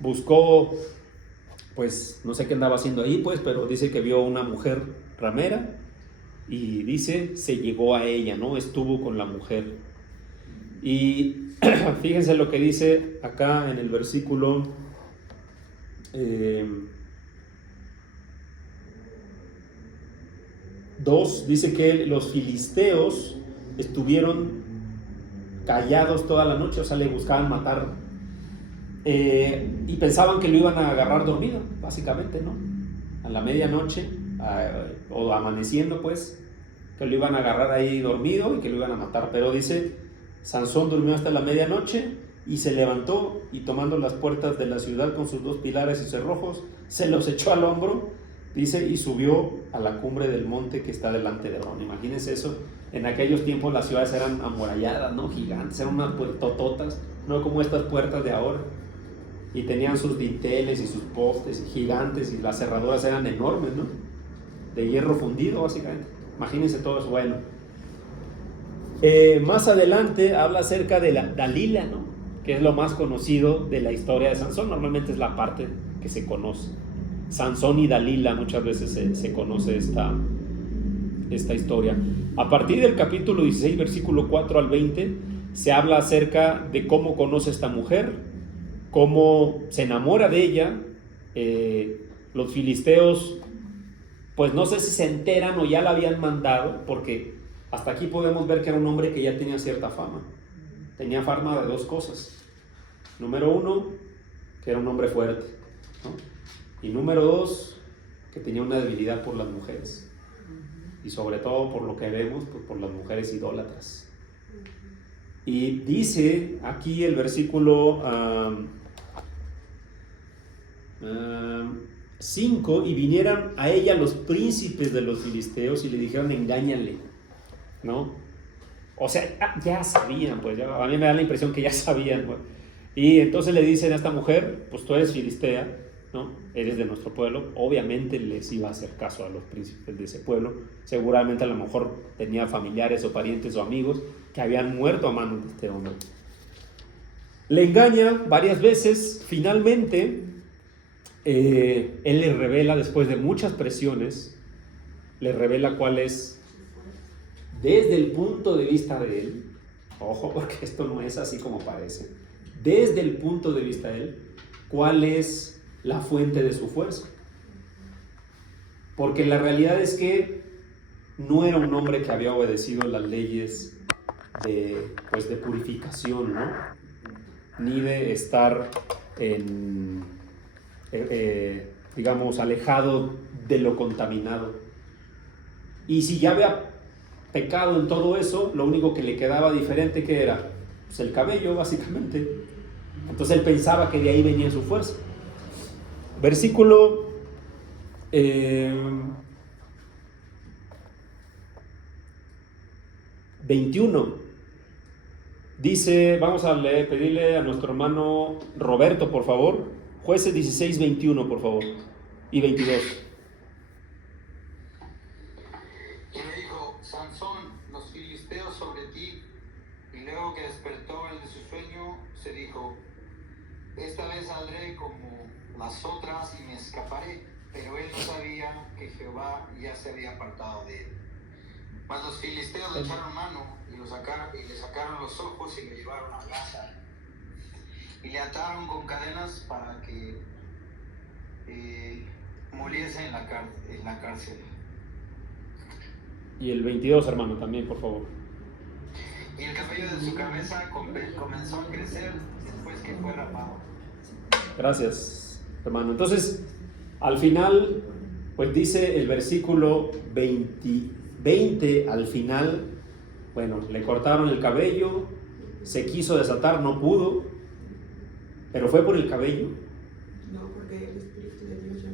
buscó, pues no sé qué andaba haciendo ahí, pues, pero dice que vio una mujer ramera y dice, se llegó a ella, ¿no? Estuvo con la mujer. Y fíjense lo que dice acá en el versículo 2, dice que los filisteos estuvieron callados toda la noche, o sea, le buscaban matar, y pensaban que lo iban a agarrar dormido, básicamente, ¿no? A la medianoche, o amaneciendo, pues, que lo iban a agarrar ahí dormido y que lo iban a matar. Pero dice, Sansón durmió hasta la medianoche y se levantó y tomando las puertas de la ciudad con sus 2 pilares y cerrojos, se los echó al hombro, dice, y subió a la cumbre del monte que está delante de Hebrón. Imagínense eso. En aquellos tiempos las ciudades eran amuralladas, ¿no? Gigantes, eran unas puertototas, no como estas puertas de ahora. Y tenían sus dinteles y sus postes gigantes, y las cerraduras eran enormes, ¿no? De hierro fundido, básicamente. Imagínense todo eso. Bueno, más adelante habla acerca de la Dalila, ¿no? Que es lo más conocido de la historia de Sansón. Normalmente es la parte que se conoce. Sansón y Dalila, muchas veces se conoce esta historia. A partir del capítulo 16, versículo 4 al 20, se habla acerca de cómo conoce a esta mujer, cómo se enamora de ella. Los filisteos, pues no sé si se enteran o ya la habían mandado, porque hasta aquí podemos ver que era un hombre que ya tenía cierta fama. Tenía fama de 2 cosas. Número 1, que era un hombre fuerte, ¿no? Y número 2, que tenía una debilidad por las mujeres. Y sobre todo por lo que vemos, pues por las mujeres idólatras. Y dice aquí el versículo 5, y vinieran a ella los príncipes de los filisteos y le dijeron, engáñale, ¿no? O sea, ya sabían, pues a mí me da la impresión que ya sabían, pues. Y entonces le dicen a esta mujer, pues tú eres filistea, ¿no? Eres de nuestro pueblo. Obviamente les iba a hacer caso a los príncipes de ese pueblo. Seguramente a lo mejor tenía familiares o parientes o amigos que habían muerto a manos de este hombre. Le engaña varias veces. Finalmente él le revela, después de muchas presiones, le revela cuál es, desde el punto de vista de él, ojo, porque esto no es así como parece, desde el punto de vista de él, cuál es la fuente de su fuerza. Porque la realidad es que no era un hombre que había obedecido las leyes de purificación, ¿no? Ni de estar digamos, alejado de lo contaminado. Y si ya había pecado en todo eso, lo único que le quedaba diferente, ¿qué era? Pues el cabello, básicamente. Entonces él pensaba que de ahí venía su fuerza. Versículo 21 dice, vamos a pedirle a nuestro hermano Roberto, por favor, Jueces 16, 21, por favor, y 22. Y le dijo, Sansón, los filisteos sobre ti. Y luego que despertó él de su sueño, se dijo, esta vez saldré como las otras y me escaparé. Pero él no sabía que Jehová ya se había apartado de él. Mas los filisteos le echaron mano y le sacaron los ojos y lo llevaron a Gaza. Y le ataron con cadenas para que muriese en la cárcel. Y el 22, hermano, también, por favor. Y el cabello de su cabeza comenzó a crecer después que fue rapado. Gracias, hermano. Entonces, al final, pues dice el versículo 20 al final, bueno, le cortaron el cabello, se quiso desatar, no pudo, pero fue por el cabello. No, porque el Espíritu de Dios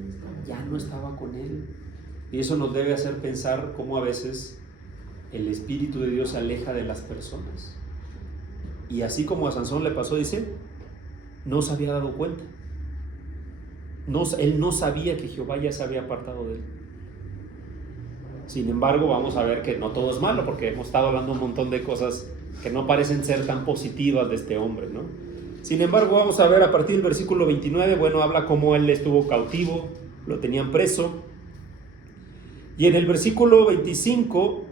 Ya no estaba con él. Y eso nos debe hacer pensar cómo a veces el Espíritu de Dios se aleja de las personas. Y así como a Sansón le pasó, dice, no se había dado cuenta. Él no sabía que Jehová ya se había apartado de él. Sin embargo, vamos a ver que no todo es malo, porque hemos estado hablando un montón de cosas que no parecen ser tan positivas de este hombre, ¿no? Sin embargo, vamos a ver a partir del versículo 29, bueno, habla cómo él estuvo cautivo, lo tenían preso. Y en el versículo 25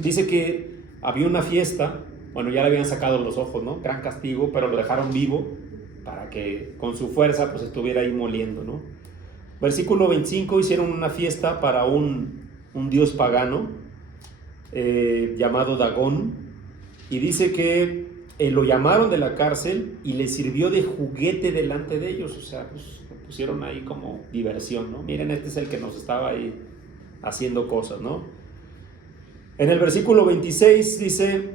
dice que había una fiesta, bueno, ya le habían sacado los ojos, ¿no? Gran castigo, pero lo dejaron vivo para que con su fuerza pues estuviera ahí moliendo, ¿no? Versículo 25, hicieron una fiesta para un dios pagano llamado Dagón, y dice que lo llamaron de la cárcel y le sirvió de juguete delante de ellos, o sea, pues lo pusieron ahí como diversión, ¿no? Miren, este es el que nos estaba ahí haciendo cosas, ¿no? En el versículo 26 dice,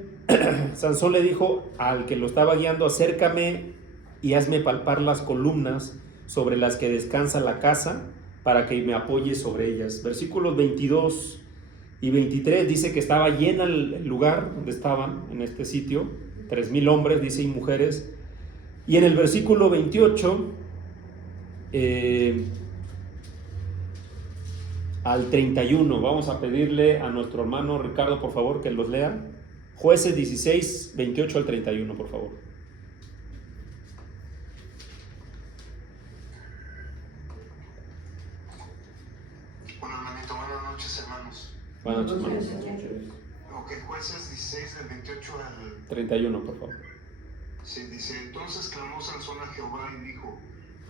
Sansón le dijo al que lo estaba guiando: acércame y hazme palpar las columnas sobre las que descansa la casa, para que me apoye sobre ellas. Versículos 22 y 23 dice que estaba llena el lugar donde estaban, en este sitio, 3,000 hombres, dice, y mujeres. Y en el versículo 28 al 31, vamos a pedirle a nuestro hermano Ricardo, por favor, que los lea. Jueces 16, 28 al 31, por favor. Bueno, hermanito, buenas noches, hermanos. Buenas noches, hermanos. Ok, Jueces 16, del 28 al 31, por favor. Sí, dice: entonces clamó Sansón a Jehová y dijo: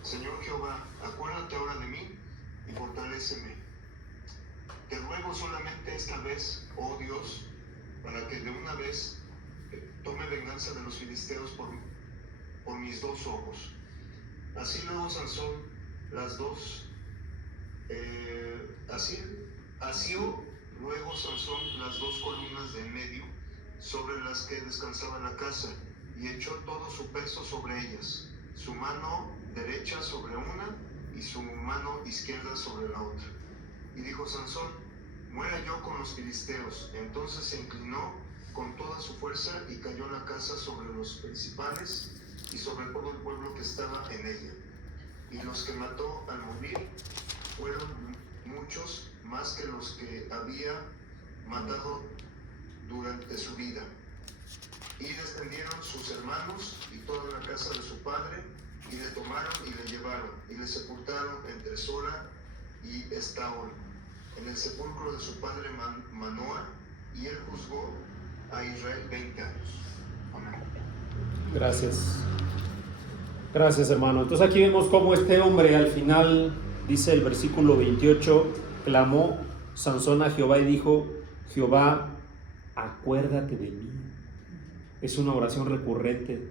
Señor Jehová, acuérdate ahora de mí y fortaléceme. Te ruego solamente esta vez, oh Dios, para que de una vez tome venganza de los filisteos por mis 2 ojos. Así luego Sansón asió luego Sansón las 2 columnas de en medio sobre las que descansaba la casa, y echó todo su peso sobre ellas, su mano derecha sobre una y su mano izquierda sobre la otra. Y dijo Sansón: muera yo con los filisteos. Entonces se inclinó con toda su fuerza y cayó en la casa sobre los principales y sobre todo el pueblo que estaba en ella. Y los que mató al morir fueron muchos, más que los que había matado durante su vida. Y descendieron sus hermanos y toda la casa de su padre, y le tomaron y le llevaron, y le sepultaron entre Sora y Estaol, en el sepulcro de su padre Manoah, y él juzgó a Israel 20 años. Amén. Gracias. Gracias, hermano. Entonces aquí vemos cómo este hombre al final, dice el versículo 28, clamó Sansón a Jehová y dijo: Jehová, acuérdate de mí. Es una oración recurrente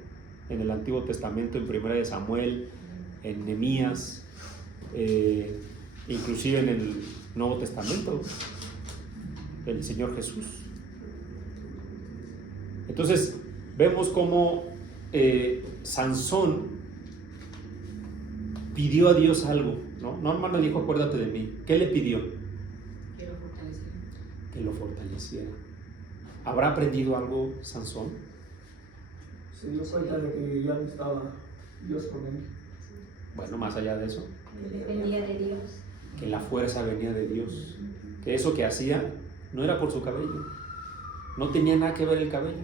en el Antiguo Testamento, en Primera de Samuel, en Nehemías, inclusive en el Nuevo Testamento, del Señor Jesús. Entonces vemos cómo Sansón pidió a Dios algo, ¿no? No, hermano, dijo: acuérdate de mí. ¿Qué le pidió? Que lo fortaleciera. ¿Habrá aprendido algo Sansón? Se dio cuenta de que ya no estaba Dios con él. Bueno, más allá de eso, Venía de Dios. que la fuerza venía de Dios, que eso que hacía no era por su cabello, no tenía nada que ver el cabello.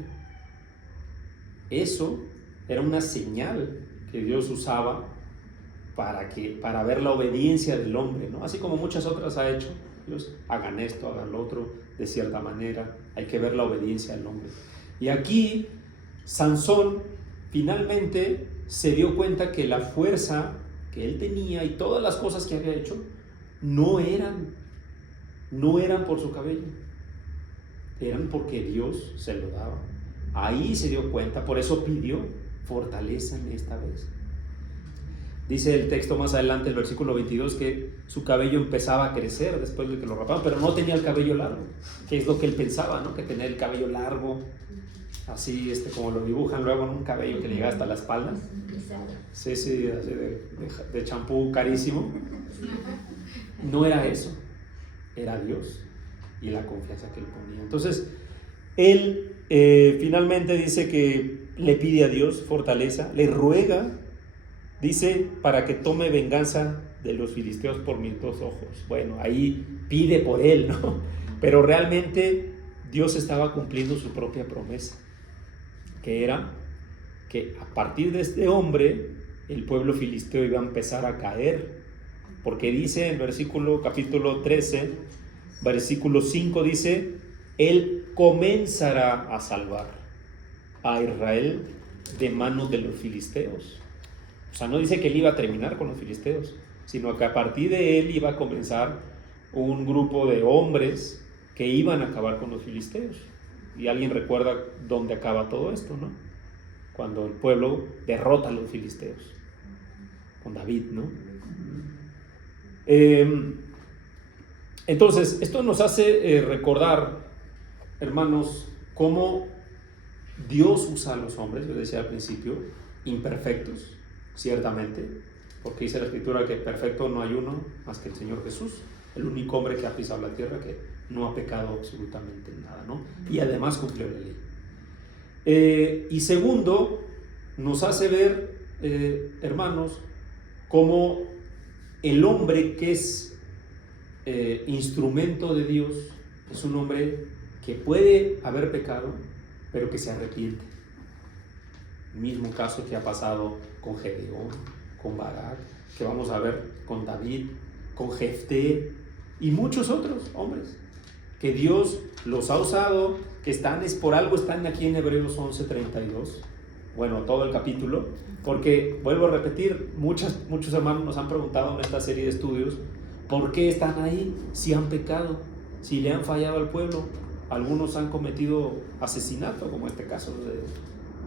Eso era una señal que Dios usaba para ver la obediencia del hombre, ¿no? Así como muchas otras ha hecho Dios: hagan esto, hagan lo otro, de cierta manera. Hay que ver la obediencia del hombre. Y aquí Sansón finalmente se dio cuenta que la fuerza que él tenía y todas las cosas que había hecho no eran por su cabello, eran porque Dios se lo daba. Ahí se dio cuenta, por eso pidió: fortalézame esta vez. Dice el texto más adelante, el versículo 22, que su cabello empezaba a crecer después de que lo rapaban, pero no tenía el cabello largo, que es lo que él pensaba, ¿no? Que tener el cabello largo, así como lo dibujan luego, ¿no? Un cabello que llega hasta la espalda. Sí, así de champú carísimo. No era eso, era Dios y la confianza que él ponía. Entonces, él finalmente dice que le pide a Dios fortaleza, le ruega, dice, para que tome venganza de los filisteos por mis 2 ojos. Bueno, ahí pide por él, ¿no? Pero realmente Dios estaba cumpliendo su propia promesa, que era que a partir de este hombre el pueblo filisteo iba a empezar a caer, porque dice en capítulo 13, versículo 5, dice: él comenzará a salvar a Israel de manos de los filisteos. O sea, no dice que él iba a terminar con los filisteos, sino que a partir de él iba a comenzar un grupo de hombres que iban a acabar con los filisteos. Y alguien recuerda dónde acaba todo esto, ¿no? Cuando el pueblo derrota a los filisteos, con David, ¿no? Entonces, esto nos hace recordar, hermanos, cómo Dios usa a los hombres, yo decía al principio, imperfectos, ciertamente, porque dice la Escritura que perfecto no hay uno más que el Señor Jesús, el único hombre que ha pisado la tierra, que no ha pecado absolutamente nada, ¿no? Y además cumplió la ley. Y segundo, nos hace ver, hermanos, cómo el hombre que es instrumento de Dios es un hombre que puede haber pecado, pero que se arrepiente. Mismo caso que ha pasado con Gedeón, con Barak, que vamos a ver con David, con Jefté y muchos otros hombres que Dios los ha usado, que por algo están aquí en Hebreos 11:32, bueno, todo el capítulo, porque vuelvo a repetir, muchos hermanos nos han preguntado en esta serie de estudios, ¿por qué están ahí si han pecado, si le han fallado al pueblo? Algunos han cometido asesinato, como este caso de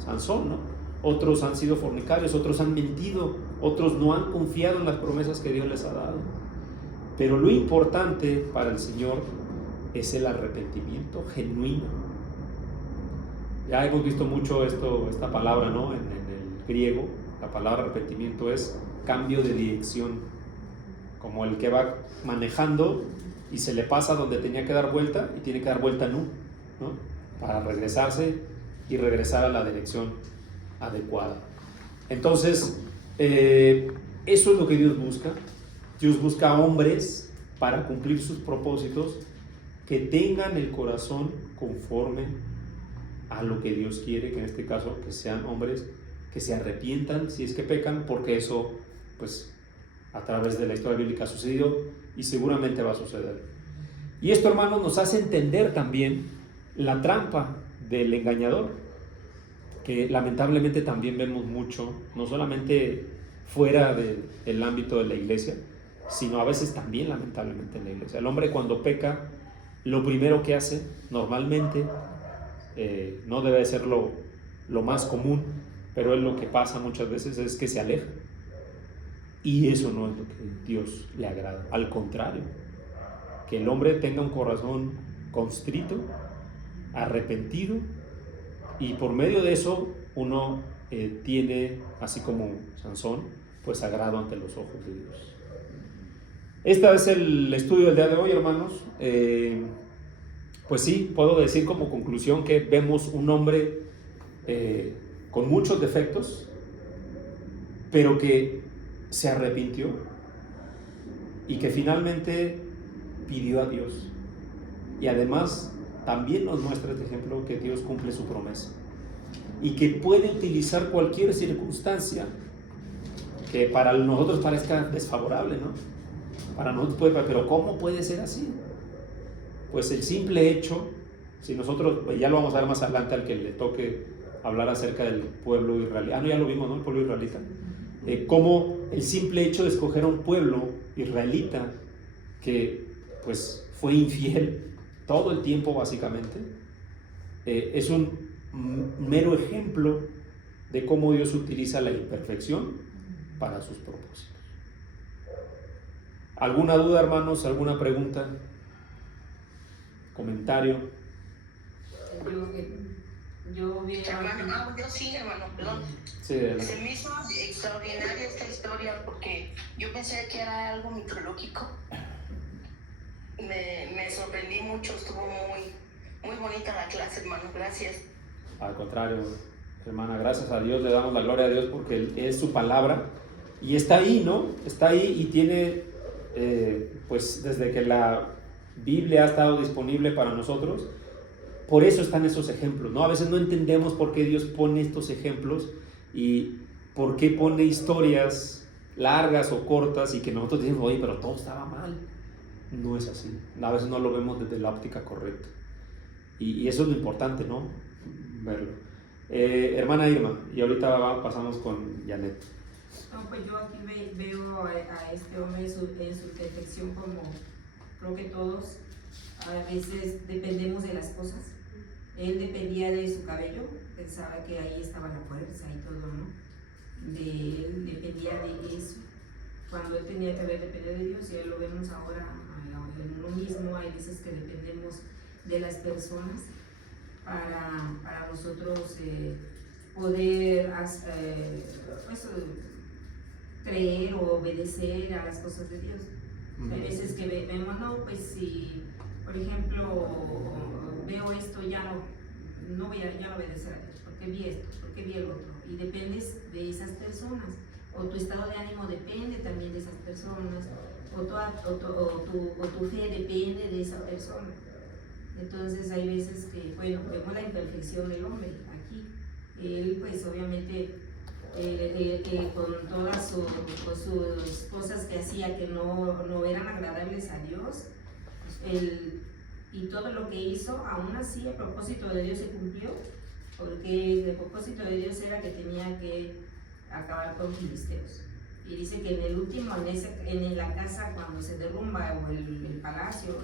Sansón, ¿no? Otros han sido fornicarios, otros han mentido, otros no han confiado en las promesas que Dios les ha dado. Pero lo importante para el Señor es el arrepentimiento genuino. Ya hemos visto mucho esta palabra, ¿no? En el griego, la palabra arrepentimiento es cambio de dirección, como el que va manejando y se le pasa donde tenía que dar vuelta y tiene que dar vuelta ¿no? Para regresarse y regresar a la dirección adecuada. Entonces, eso es lo que Dios busca. Dios busca hombres para cumplir sus propósitos que tengan el corazón conforme a lo que Dios quiere, que en este caso que sean hombres que se arrepientan si es que pecan, porque eso pues a través de la historia bíblica ha sucedido y seguramente va a suceder. Y esto, hermanos, nos hace entender también la trampa del engañador, que lamentablemente también vemos mucho, no solamente fuera del ámbito de la iglesia, sino a veces también lamentablemente en la iglesia. El hombre cuando peca, lo primero que hace normalmente, no debe ser lo más común, pero es lo que pasa muchas veces, es que se aleja. Y eso no es lo que Dios le agrada. Al contrario, que el hombre tenga un corazón constrito, arrepentido, y por medio de eso uno tiene, así como Sansón, pues agrado ante los ojos de Dios. Este es el estudio del día de hoy, hermanos. Pues sí, puedo decir como conclusión que vemos un hombre con muchos defectos, pero que se arrepintió y que finalmente pidió a Dios. Y además también nos muestra este ejemplo que Dios cumple su promesa y que puede utilizar cualquier circunstancia que para nosotros parezca desfavorable, ¿no? Para nosotros puede, pero ¿cómo puede ser así? Pues el simple hecho, si nosotros, ya lo vamos a ver más adelante al que le toque hablar acerca del pueblo israelita, ya lo vimos, ¿no? El pueblo israelita, cómo el simple hecho de escoger a un pueblo israelita que pues fue infiel todo el tiempo básicamente, es un mero ejemplo de cómo Dios utiliza la imperfección para sus propósitos. ¿Alguna duda, hermanos? ¿Alguna pregunta? ¿Comentario? Yo vi Hermano, yo sí, hermano, perdón. Sí, Se me hizo extraordinaria esta historia porque yo pensé que era algo mitológico. Me sorprendí mucho, estuvo muy bonita la clase, hermano, gracias. Al contrario, hermana, gracias a Dios, le damos la gloria a Dios porque es su palabra y está ahí, ¿no? Está ahí y tiene, pues desde que la Biblia ha estado disponible para nosotros, por eso están esos ejemplos, ¿no? A veces no entendemos por qué Dios pone estos ejemplos y por qué pone historias largas o cortas y que nosotros decimos, oye, pero todo estaba mal. No es así, a veces no lo vemos desde la óptica correcta y eso es lo importante, ¿no? Verlo. Hermana Irma, y ahorita pasamos con Janet. No, pues yo aquí veo a este hombre en su perfección, como creo que todos a veces dependemos de las cosas. Él dependía de su cabello, pensaba que ahí estaba la fuerza y todo, ¿no? Él dependía de eso, cuando él tenía que haber dependido de Dios, y ya lo vemos ahora en uno mismo. Hay veces que dependemos de las personas para nosotros poder pues, creer o obedecer a las cosas de Dios. Hay veces que vemos, no, pues si, por ejemplo, veo esto, ya no voy a obedecer a Dios, porque vi esto, porque vi el otro, y dependes de esas personas, o tu estado de ánimo depende también de esas personas, o tu fe depende de esa persona. Entonces hay veces que, bueno, vemos la imperfección del hombre aquí. Él pues obviamente con todas sus cosas que hacía que no eran agradables a Dios, y todo lo que hizo, aún así el propósito de Dios se cumplió, porque el propósito de Dios era que tenía que acabar con filisteos. Y dice que en el último, en la casa cuando se derrumba, o el palacio,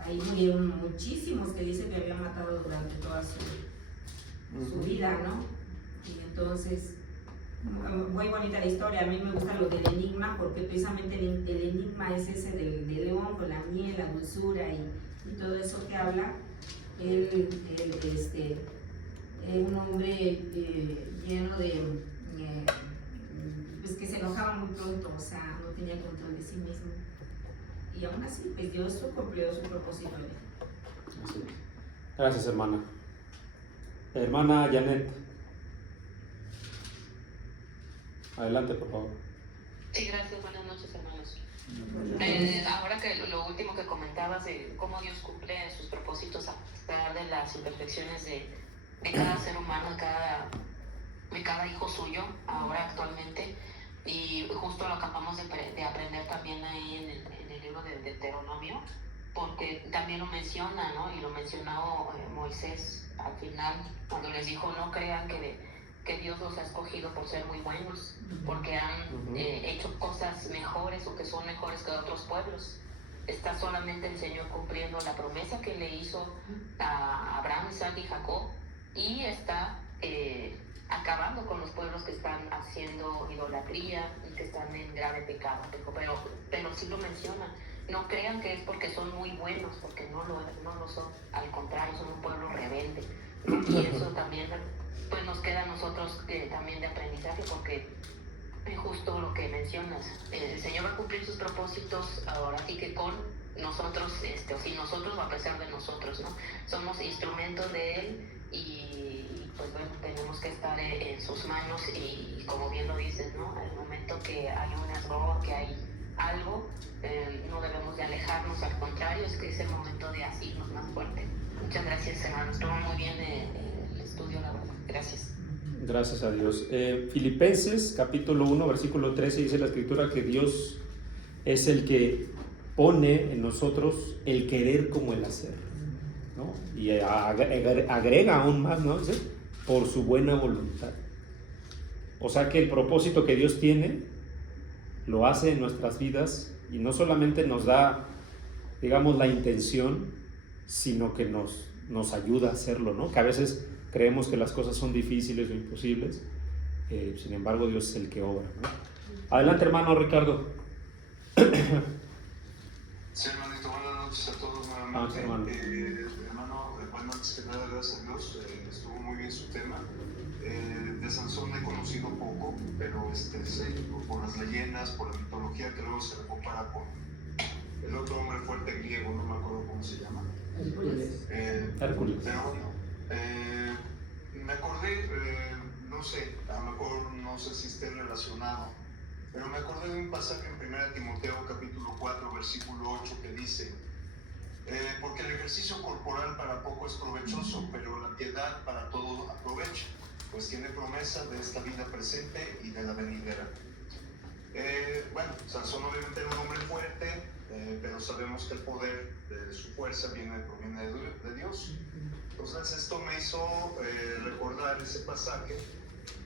ahí murieron muchísimos que dice que había matado durante toda su vida, ¿no? Y entonces, muy bonita la historia. A mí me gusta lo del enigma, porque precisamente el enigma es ese del león con la miel, la dulzura y todo eso que habla. Él un hombre lleno de pues que se enojaba muy pronto, o sea, no tenía control de sí mismo, y aún así pues Dios cumplió su propósito. Gracias, hermana. Hermana Janet, adelante, por favor. Sí, gracias. Buenas noches, hermanos. Ahora que lo último que comentabas de cómo Dios cumple sus propósitos a pesar de las imperfecciones de cada ser humano, de cada hijo suyo, ahora actualmente, y justo lo acabamos de aprender también ahí en el libro de Deuteronomio, porque también lo menciona, ¿no? Y lo mencionó Moisés al final, cuando les dijo, no crean que Dios los ha escogido por ser muy buenos, porque han hecho cosas mejores o que son mejores que otros pueblos. Está solamente el Señor cumpliendo la promesa que le hizo a Abraham, Isaac y Jacob, y está acabando con los pueblos que están haciendo idolatría y que están en grave pecado. Pero sí lo menciona. No crean que es porque son muy buenos, porque no lo son. Al contrario, son un pueblo rebelde. Y eso también pues nos queda a nosotros también de aprendizaje, porque es justo lo que mencionas. El Señor va a cumplir sus propósitos ahora sí que con nosotros, o sin nosotros o a pesar de nosotros, ¿no? Somos instrumentos de Él y pues bueno, tenemos que estar en sus manos y como bien lo dices, ¿no? Al momento que hay un error, que hay algo, no debemos de alejarnos, al contrario, es que es el momento de asirnos más fuerte. Muchas gracias, hermanos. Estuvo muy bien el estudio, la verdad. Gracias. Gracias a Dios. Filipenses capítulo 1, versículo 13 dice la escritura que Dios es el que pone en nosotros el querer como el hacer, ¿no? Y agrega aún más, ¿no? Dice, por su buena voluntad. O sea que el propósito que Dios tiene lo hace en nuestras vidas y no solamente nos da, digamos, la intención, sino que nos ayuda a hacerlo, ¿no? Que a veces creemos que las cosas son difíciles o imposibles, sin embargo Dios es el que obra, ¿no? Adelante, hermano Ricardo. Sí, hermanito, buenas noches a todos nuevamente. Hermano, bueno, antes que nada, gracias a Dios, estuvo muy bien su tema. De Sansón he conocido poco, pero sé, por las leyendas, por la mitología, que luego se le compara con el otro hombre fuerte griego, no me acuerdo cómo se llama. Hércules. Hércules. Pero bueno, me acordé, no sé, a lo mejor no sé si esté relacionado, pero me acordé de un pasaje en 1 Timoteo capítulo 4 versículo 8 que dice, porque el ejercicio corporal para poco es provechoso, pero la piedad para todo aprovecha, pues tiene promesa de esta vida presente y de la venidera. Bueno, Sansón obviamente era un hombre fuerte, pero sabemos que el poder de su fuerza proviene de Dios. Entonces esto me hizo recordar ese pasaje,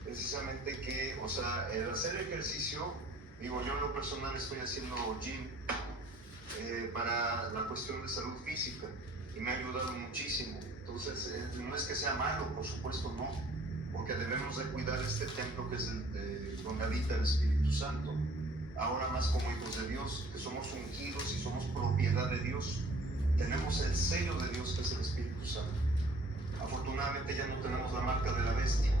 precisamente que, o sea, el hacer ejercicio, digo, yo en lo personal estoy haciendo gym para la cuestión de salud física y me ha ayudado muchísimo. Entonces no es que sea malo, por supuesto no, porque debemos de cuidar este templo que es donde habita el Espíritu Santo. Ahora más como hijos de Dios, que somos ungidos y somos propiedad de Dios, tenemos el sello de Dios que es el Espíritu Santo. afortunadamente ya no tenemos la marca de la bestia,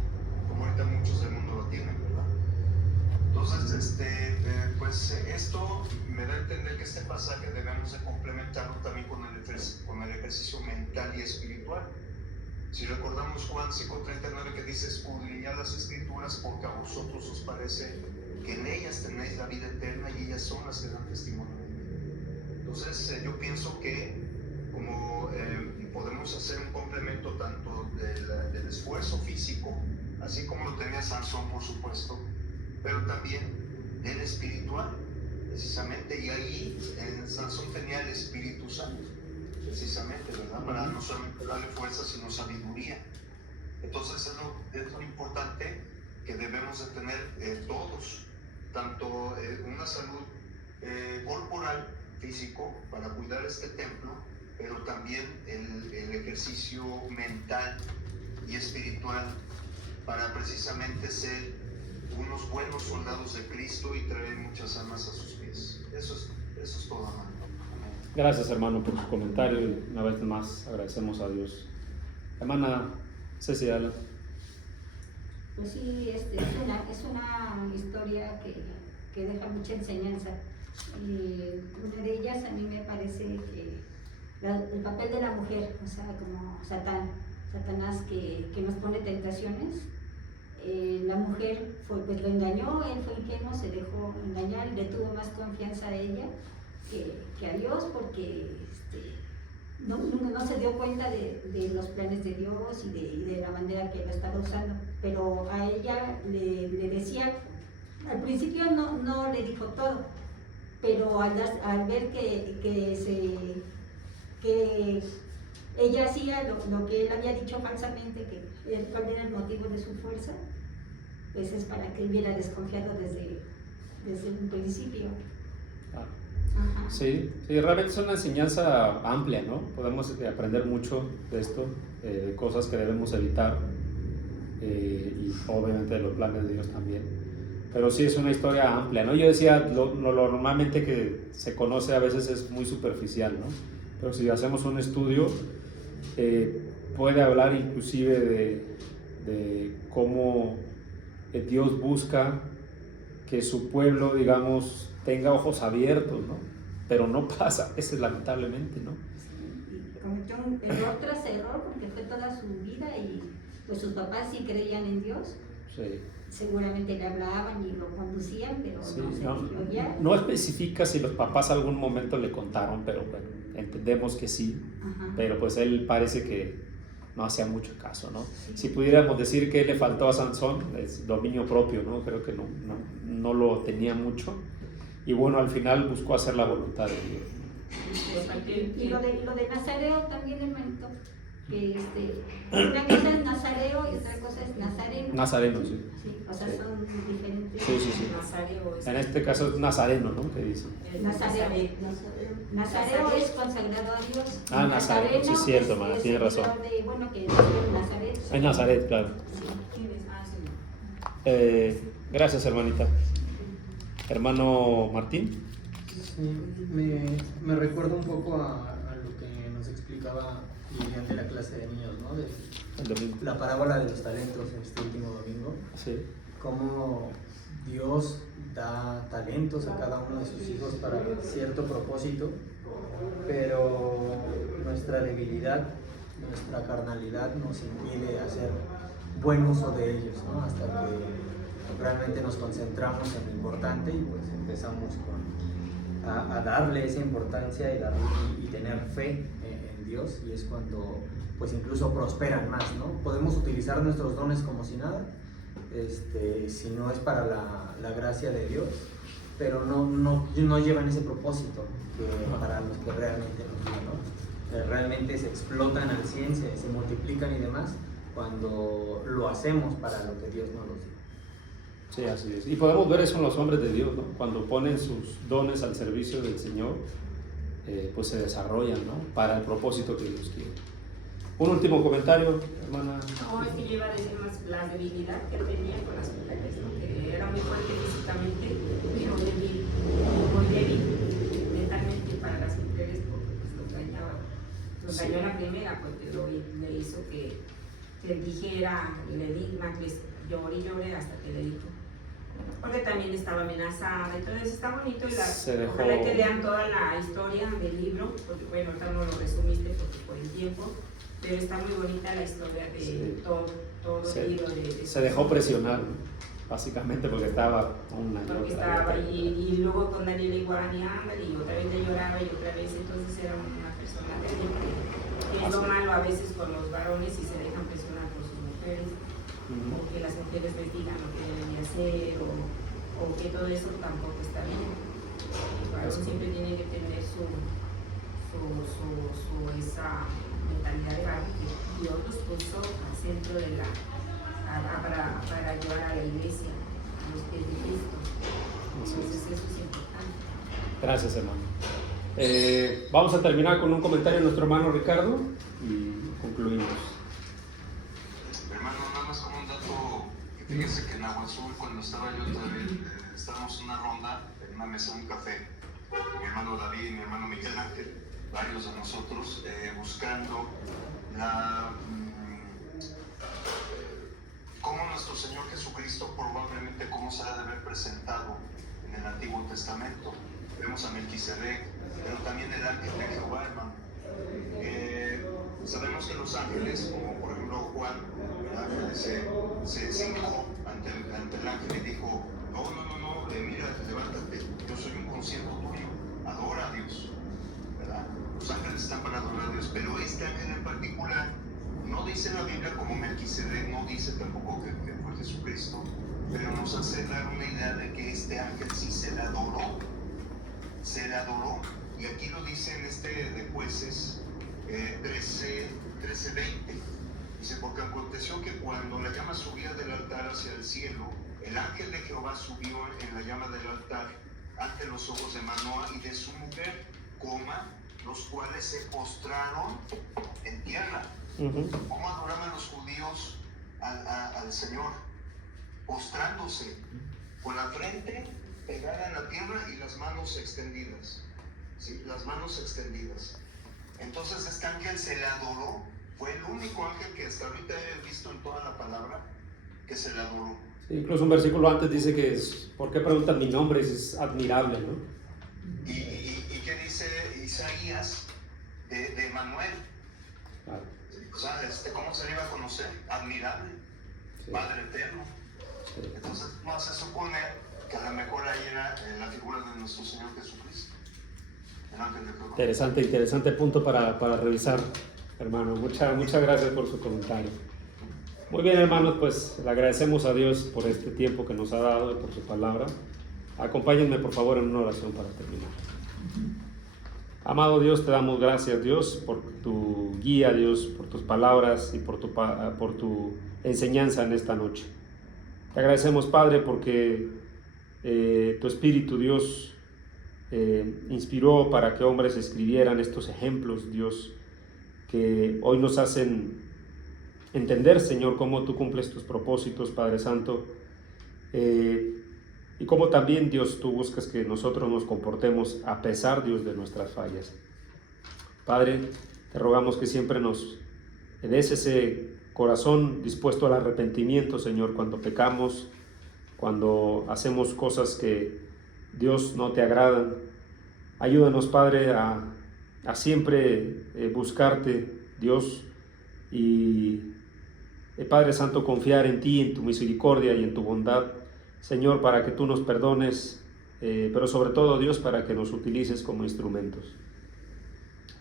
como ahorita muchos del mundo lo tienen, ¿verdad? Entonces, pues esto me da a entender que este pasaje debemos de complementarlo también con el ejercicio mental y espiritual. Si recordamos Juan 5:39 que dice: escudriñad las escrituras porque a vosotros os parece que en ellas tenéis la vida eterna y ellas son las que dan testimonio de mí. Entonces yo pienso que como podemos hacer un complemento tanto del esfuerzo físico, así como lo tenía Sansón, por supuesto, pero también del espiritual, precisamente, y ahí en Sansón tenía el Espíritu Santo, precisamente, ¿verdad? Para no solamente darle fuerza, sino sabiduría. Entonces es lo importante que debemos de tener todos, tanto una salud corporal, físico, para cuidar este templo, pero también el ejercicio mental y espiritual para precisamente ser unos buenos soldados de Cristo y traer muchas almas a sus pies. Eso es todo, hermano. Gracias, hermano, por su comentario y una vez más agradecemos a Dios. Hermana Cecilia. Pues sí, es una historia que deja mucha enseñanza. Y una de ellas a mí me parece que el papel de la mujer, o sea, como Satanás que nos pone tentaciones. La mujer pues lo engañó, él fue ingenuo, se dejó engañar y le tuvo más confianza a ella que a Dios, porque no se dio cuenta de los planes de Dios y de la manera que lo estaba usando. Pero a ella le decía, al principio no le dijo todo, pero al ver que ella hacía lo que él había dicho falsamente, cuál era el motivo de su fuerza, pues es para que él hubiera desconfiado desde un principio. Ajá. Sí, realmente es una enseñanza amplia, ¿no? Podemos aprender mucho de esto, de cosas que debemos evitar y obviamente de los planes de Dios también. Pero sí es una historia amplia, ¿no? Yo decía, lo normalmente que se conoce a veces es muy superficial, ¿no? Pero si hacemos un estudio, puede hablar inclusive de cómo Dios busca que su pueblo, digamos, tenga ojos abiertos, ¿no? Pero no pasa, ese lamentablemente, ¿no? Y cometió un error tras error porque fue toda su vida y pues sus papás sí creían en Dios. Sí. Seguramente le hablaban y lo conducían, pero Sí, no se oía. no especifica si los papás algún momento le contaron, pero bueno, entendemos que sí. Ajá. Pero pues él parece que no hacía mucho caso, ¿no? Si pudiéramos decir que le faltó a Sansón, es dominio propio, ¿no? Creo que no lo tenía mucho. Y bueno, al final buscó hacer la voluntad de Dios. Y lo de Nazareo también, hermanito, que una cosa es Nazareo y otra cosa es Nazareno. Nazareno, sí. Sí, o sea, son diferentes. Sí. Nazareo es, En este caso es nazareno, ¿no? ¿Qué dice? Nazareo es consagrado a Dios. Ah, Nazareno, sí, es cierto, hermana, tiene razón. Que nació en Nazaret. En Nazaret, claro. ¿quién es? Sí. Gracias, hermanita. Hermano Martín. Sí, me recuerda un poco a lo que nos explicaba Lilian de la clase de niños, ¿no? De El domingo. la parábola de los talentos este último domingo. Sí. Cómo Dios da talentos a cada uno de sus hijos para cierto propósito, pero nuestra debilidad, nuestra carnalidad nos impide hacer buen uso de ellos, ¿no? Hasta que realmente nos concentramos en lo importante y pues empezamos a darle esa importancia y tener fe en Dios, y es cuando pues incluso prosperan más, ¿no? Podemos utilizar nuestros dones como si nada, si no es para la gracia de Dios, pero no llevan ese propósito que para los que realmente nos dio, ¿no? Realmente se explotan al 100, se multiplican y demás cuando lo hacemos para lo que Dios nos dio. Sí, así es. Y podemos ver eso en los hombres de Dios, ¿no? Cuando ponen sus dones al servicio del Señor, pues se desarrollan, ¿no? Para el propósito que Dios quiere. Un último comentario, hermana. No, es que yo iba a decir más la debilidad que tenía con las mujeres, ¿no? Que era muy fuerte físicamente, pero muy débil mentalmente para las mujeres, porque pues lo engañaban. Pues cayó en la primera porque le hizo que dijera, le di más, lloré y lloré hasta que le dijo. Porque también estaba amenazada, entonces está bonito y ojalá que lean toda la historia del libro, porque bueno, ahorita no lo resumiste porque por el tiempo, pero está muy bonita la historia de todo el libro. Se dejó presionar, básicamente porque estaba una porque estaba y luego con Daniel igual y otra vez le lloraba y otra vez, entonces era una persona terrible, que es lo malo a veces con los varones y se dejan presionar por sus mujeres. O que las mujeres les digan lo que deben de hacer o que todo eso tampoco está bien. El varón siempre tiene que tener esa mentalidad de varón que Dios los puso al centro de para ayudar a la iglesia, a los pies de Cristo. Entonces eso es importante. Gracias, hermano. Vamos a terminar con un comentario de nuestro hermano Ricardo y concluimos. Hermano, nada más como un dato, fíjense que en Agua Azul, cuando estaba yo todavía, estábamos en una ronda, en una mesa, un café, mi hermano David y mi hermano Miguel Ángel, varios de nosotros, buscando cómo nuestro Señor Jesucristo probablemente cómo se ha de haber presentado en el Antiguo Testamento. Vemos a Melquisedec, pero también el ángel de Jehová, hermano. Sabemos que los ángeles, como por ejemplo Juan, se hincó ante el ángel y dijo, no, mira, levántate, yo soy un consiervo tuyo, adora a Dios, ¿verdad? Los ángeles están para adorar a Dios, pero este ángel en particular, no dice la Biblia como Melquisedec, no dice tampoco que fue Jesucristo, pero nos hace dar una idea de que este ángel sí se le adoró, y aquí lo dice en de Jueces 13:20. Dice, porque aconteció que cuando la llama subía del altar hacia el cielo, el ángel de Jehová subió en la llama del altar ante los ojos de Manoa y de su mujer, los cuales se postraron en tierra. ¿Cómo adoraban los judíos al Señor? Postrándose, con la frente pegada en la tierra y las manos extendidas. ¿Sí? Las manos extendidas. Entonces este ángel se le adoró. Fue el único ángel que hasta ahorita he visto en toda la palabra que se le adoró. Sí, incluso un versículo antes dice que ¿por qué preguntan mi nombre? Es admirable, ¿no? ¿Y qué dice Isaías de Manuel? Claro. O sea, ¿cómo se le iba a conocer? Admirable, sí. Padre eterno. Sí. Entonces no hace suponer que a lo mejor ahí era la figura de nuestro Señor Jesucristo. El ángel de Jehová. Interesante punto para revisar, hermano. Muchas gracias por su comentario. Muy bien, hermanos, pues le agradecemos a Dios por este tiempo que nos ha dado y por su palabra. Acompáñenme, por favor, en una oración para terminar. Amado Dios, te damos gracias, Dios, por tu guía, Dios, por tus palabras y por tu enseñanza en esta noche. Te agradecemos, Padre, porque tu Espíritu, Dios, inspiró para que hombres escribieran estos ejemplos, Dios, que hoy nos hacen entender, Señor, cómo tú cumples tus propósitos, Padre Santo, y cómo también, Dios, tú buscas que nosotros nos comportemos a pesar, Dios, de nuestras fallas. Padre, te rogamos que siempre nos des ese corazón dispuesto al arrepentimiento, Señor, cuando pecamos, cuando hacemos cosas que Dios no te agradan. Ayúdanos, Padre, a siempre buscarte, Dios, y Padre Santo, confiar en ti, en tu misericordia y en tu bondad, Señor, para que tú nos perdones, pero sobre todo, Dios, para que nos utilices como instrumentos.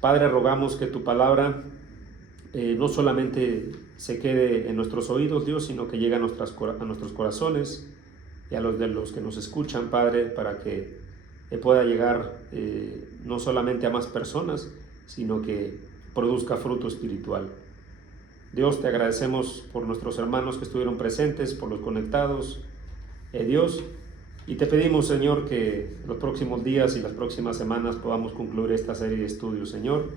Padre, rogamos que tu palabra no solamente se quede en nuestros oídos, Dios, sino que llegue a nuestros corazones y a los de los que nos escuchan, Padre, para que pueda llegar no solamente a más personas, sino que produzca fruto espiritual. Dios, te agradecemos por nuestros hermanos que estuvieron presentes, por los conectados, Dios, y te pedimos, Señor, que los próximos días y las próximas semanas podamos concluir esta serie de estudios, Señor,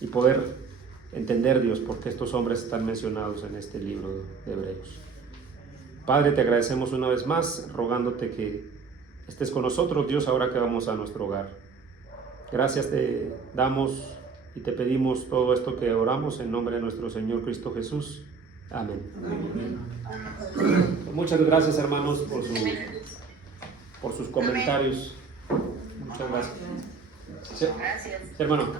y poder entender, Dios, por qué estos hombres están mencionados en este libro de Hebreos. Padre, te agradecemos una vez más, rogándote que estés con nosotros, Dios, ahora que vamos a nuestro hogar. Gracias te damos Y te pedimos todo esto que oramos en nombre de nuestro Señor Cristo Jesús. Amén. Muchas gracias, hermanos, por sus comentarios. Muchas gracias. Sí, Gracias. hermano.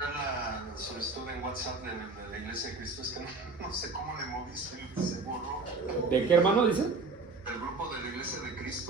La solicitud en WhatsApp de la Iglesia de Cristo, es que no sé cómo le moviste, se borró. ¿De qué, hermano, dice? El grupo de la Iglesia de Cristo.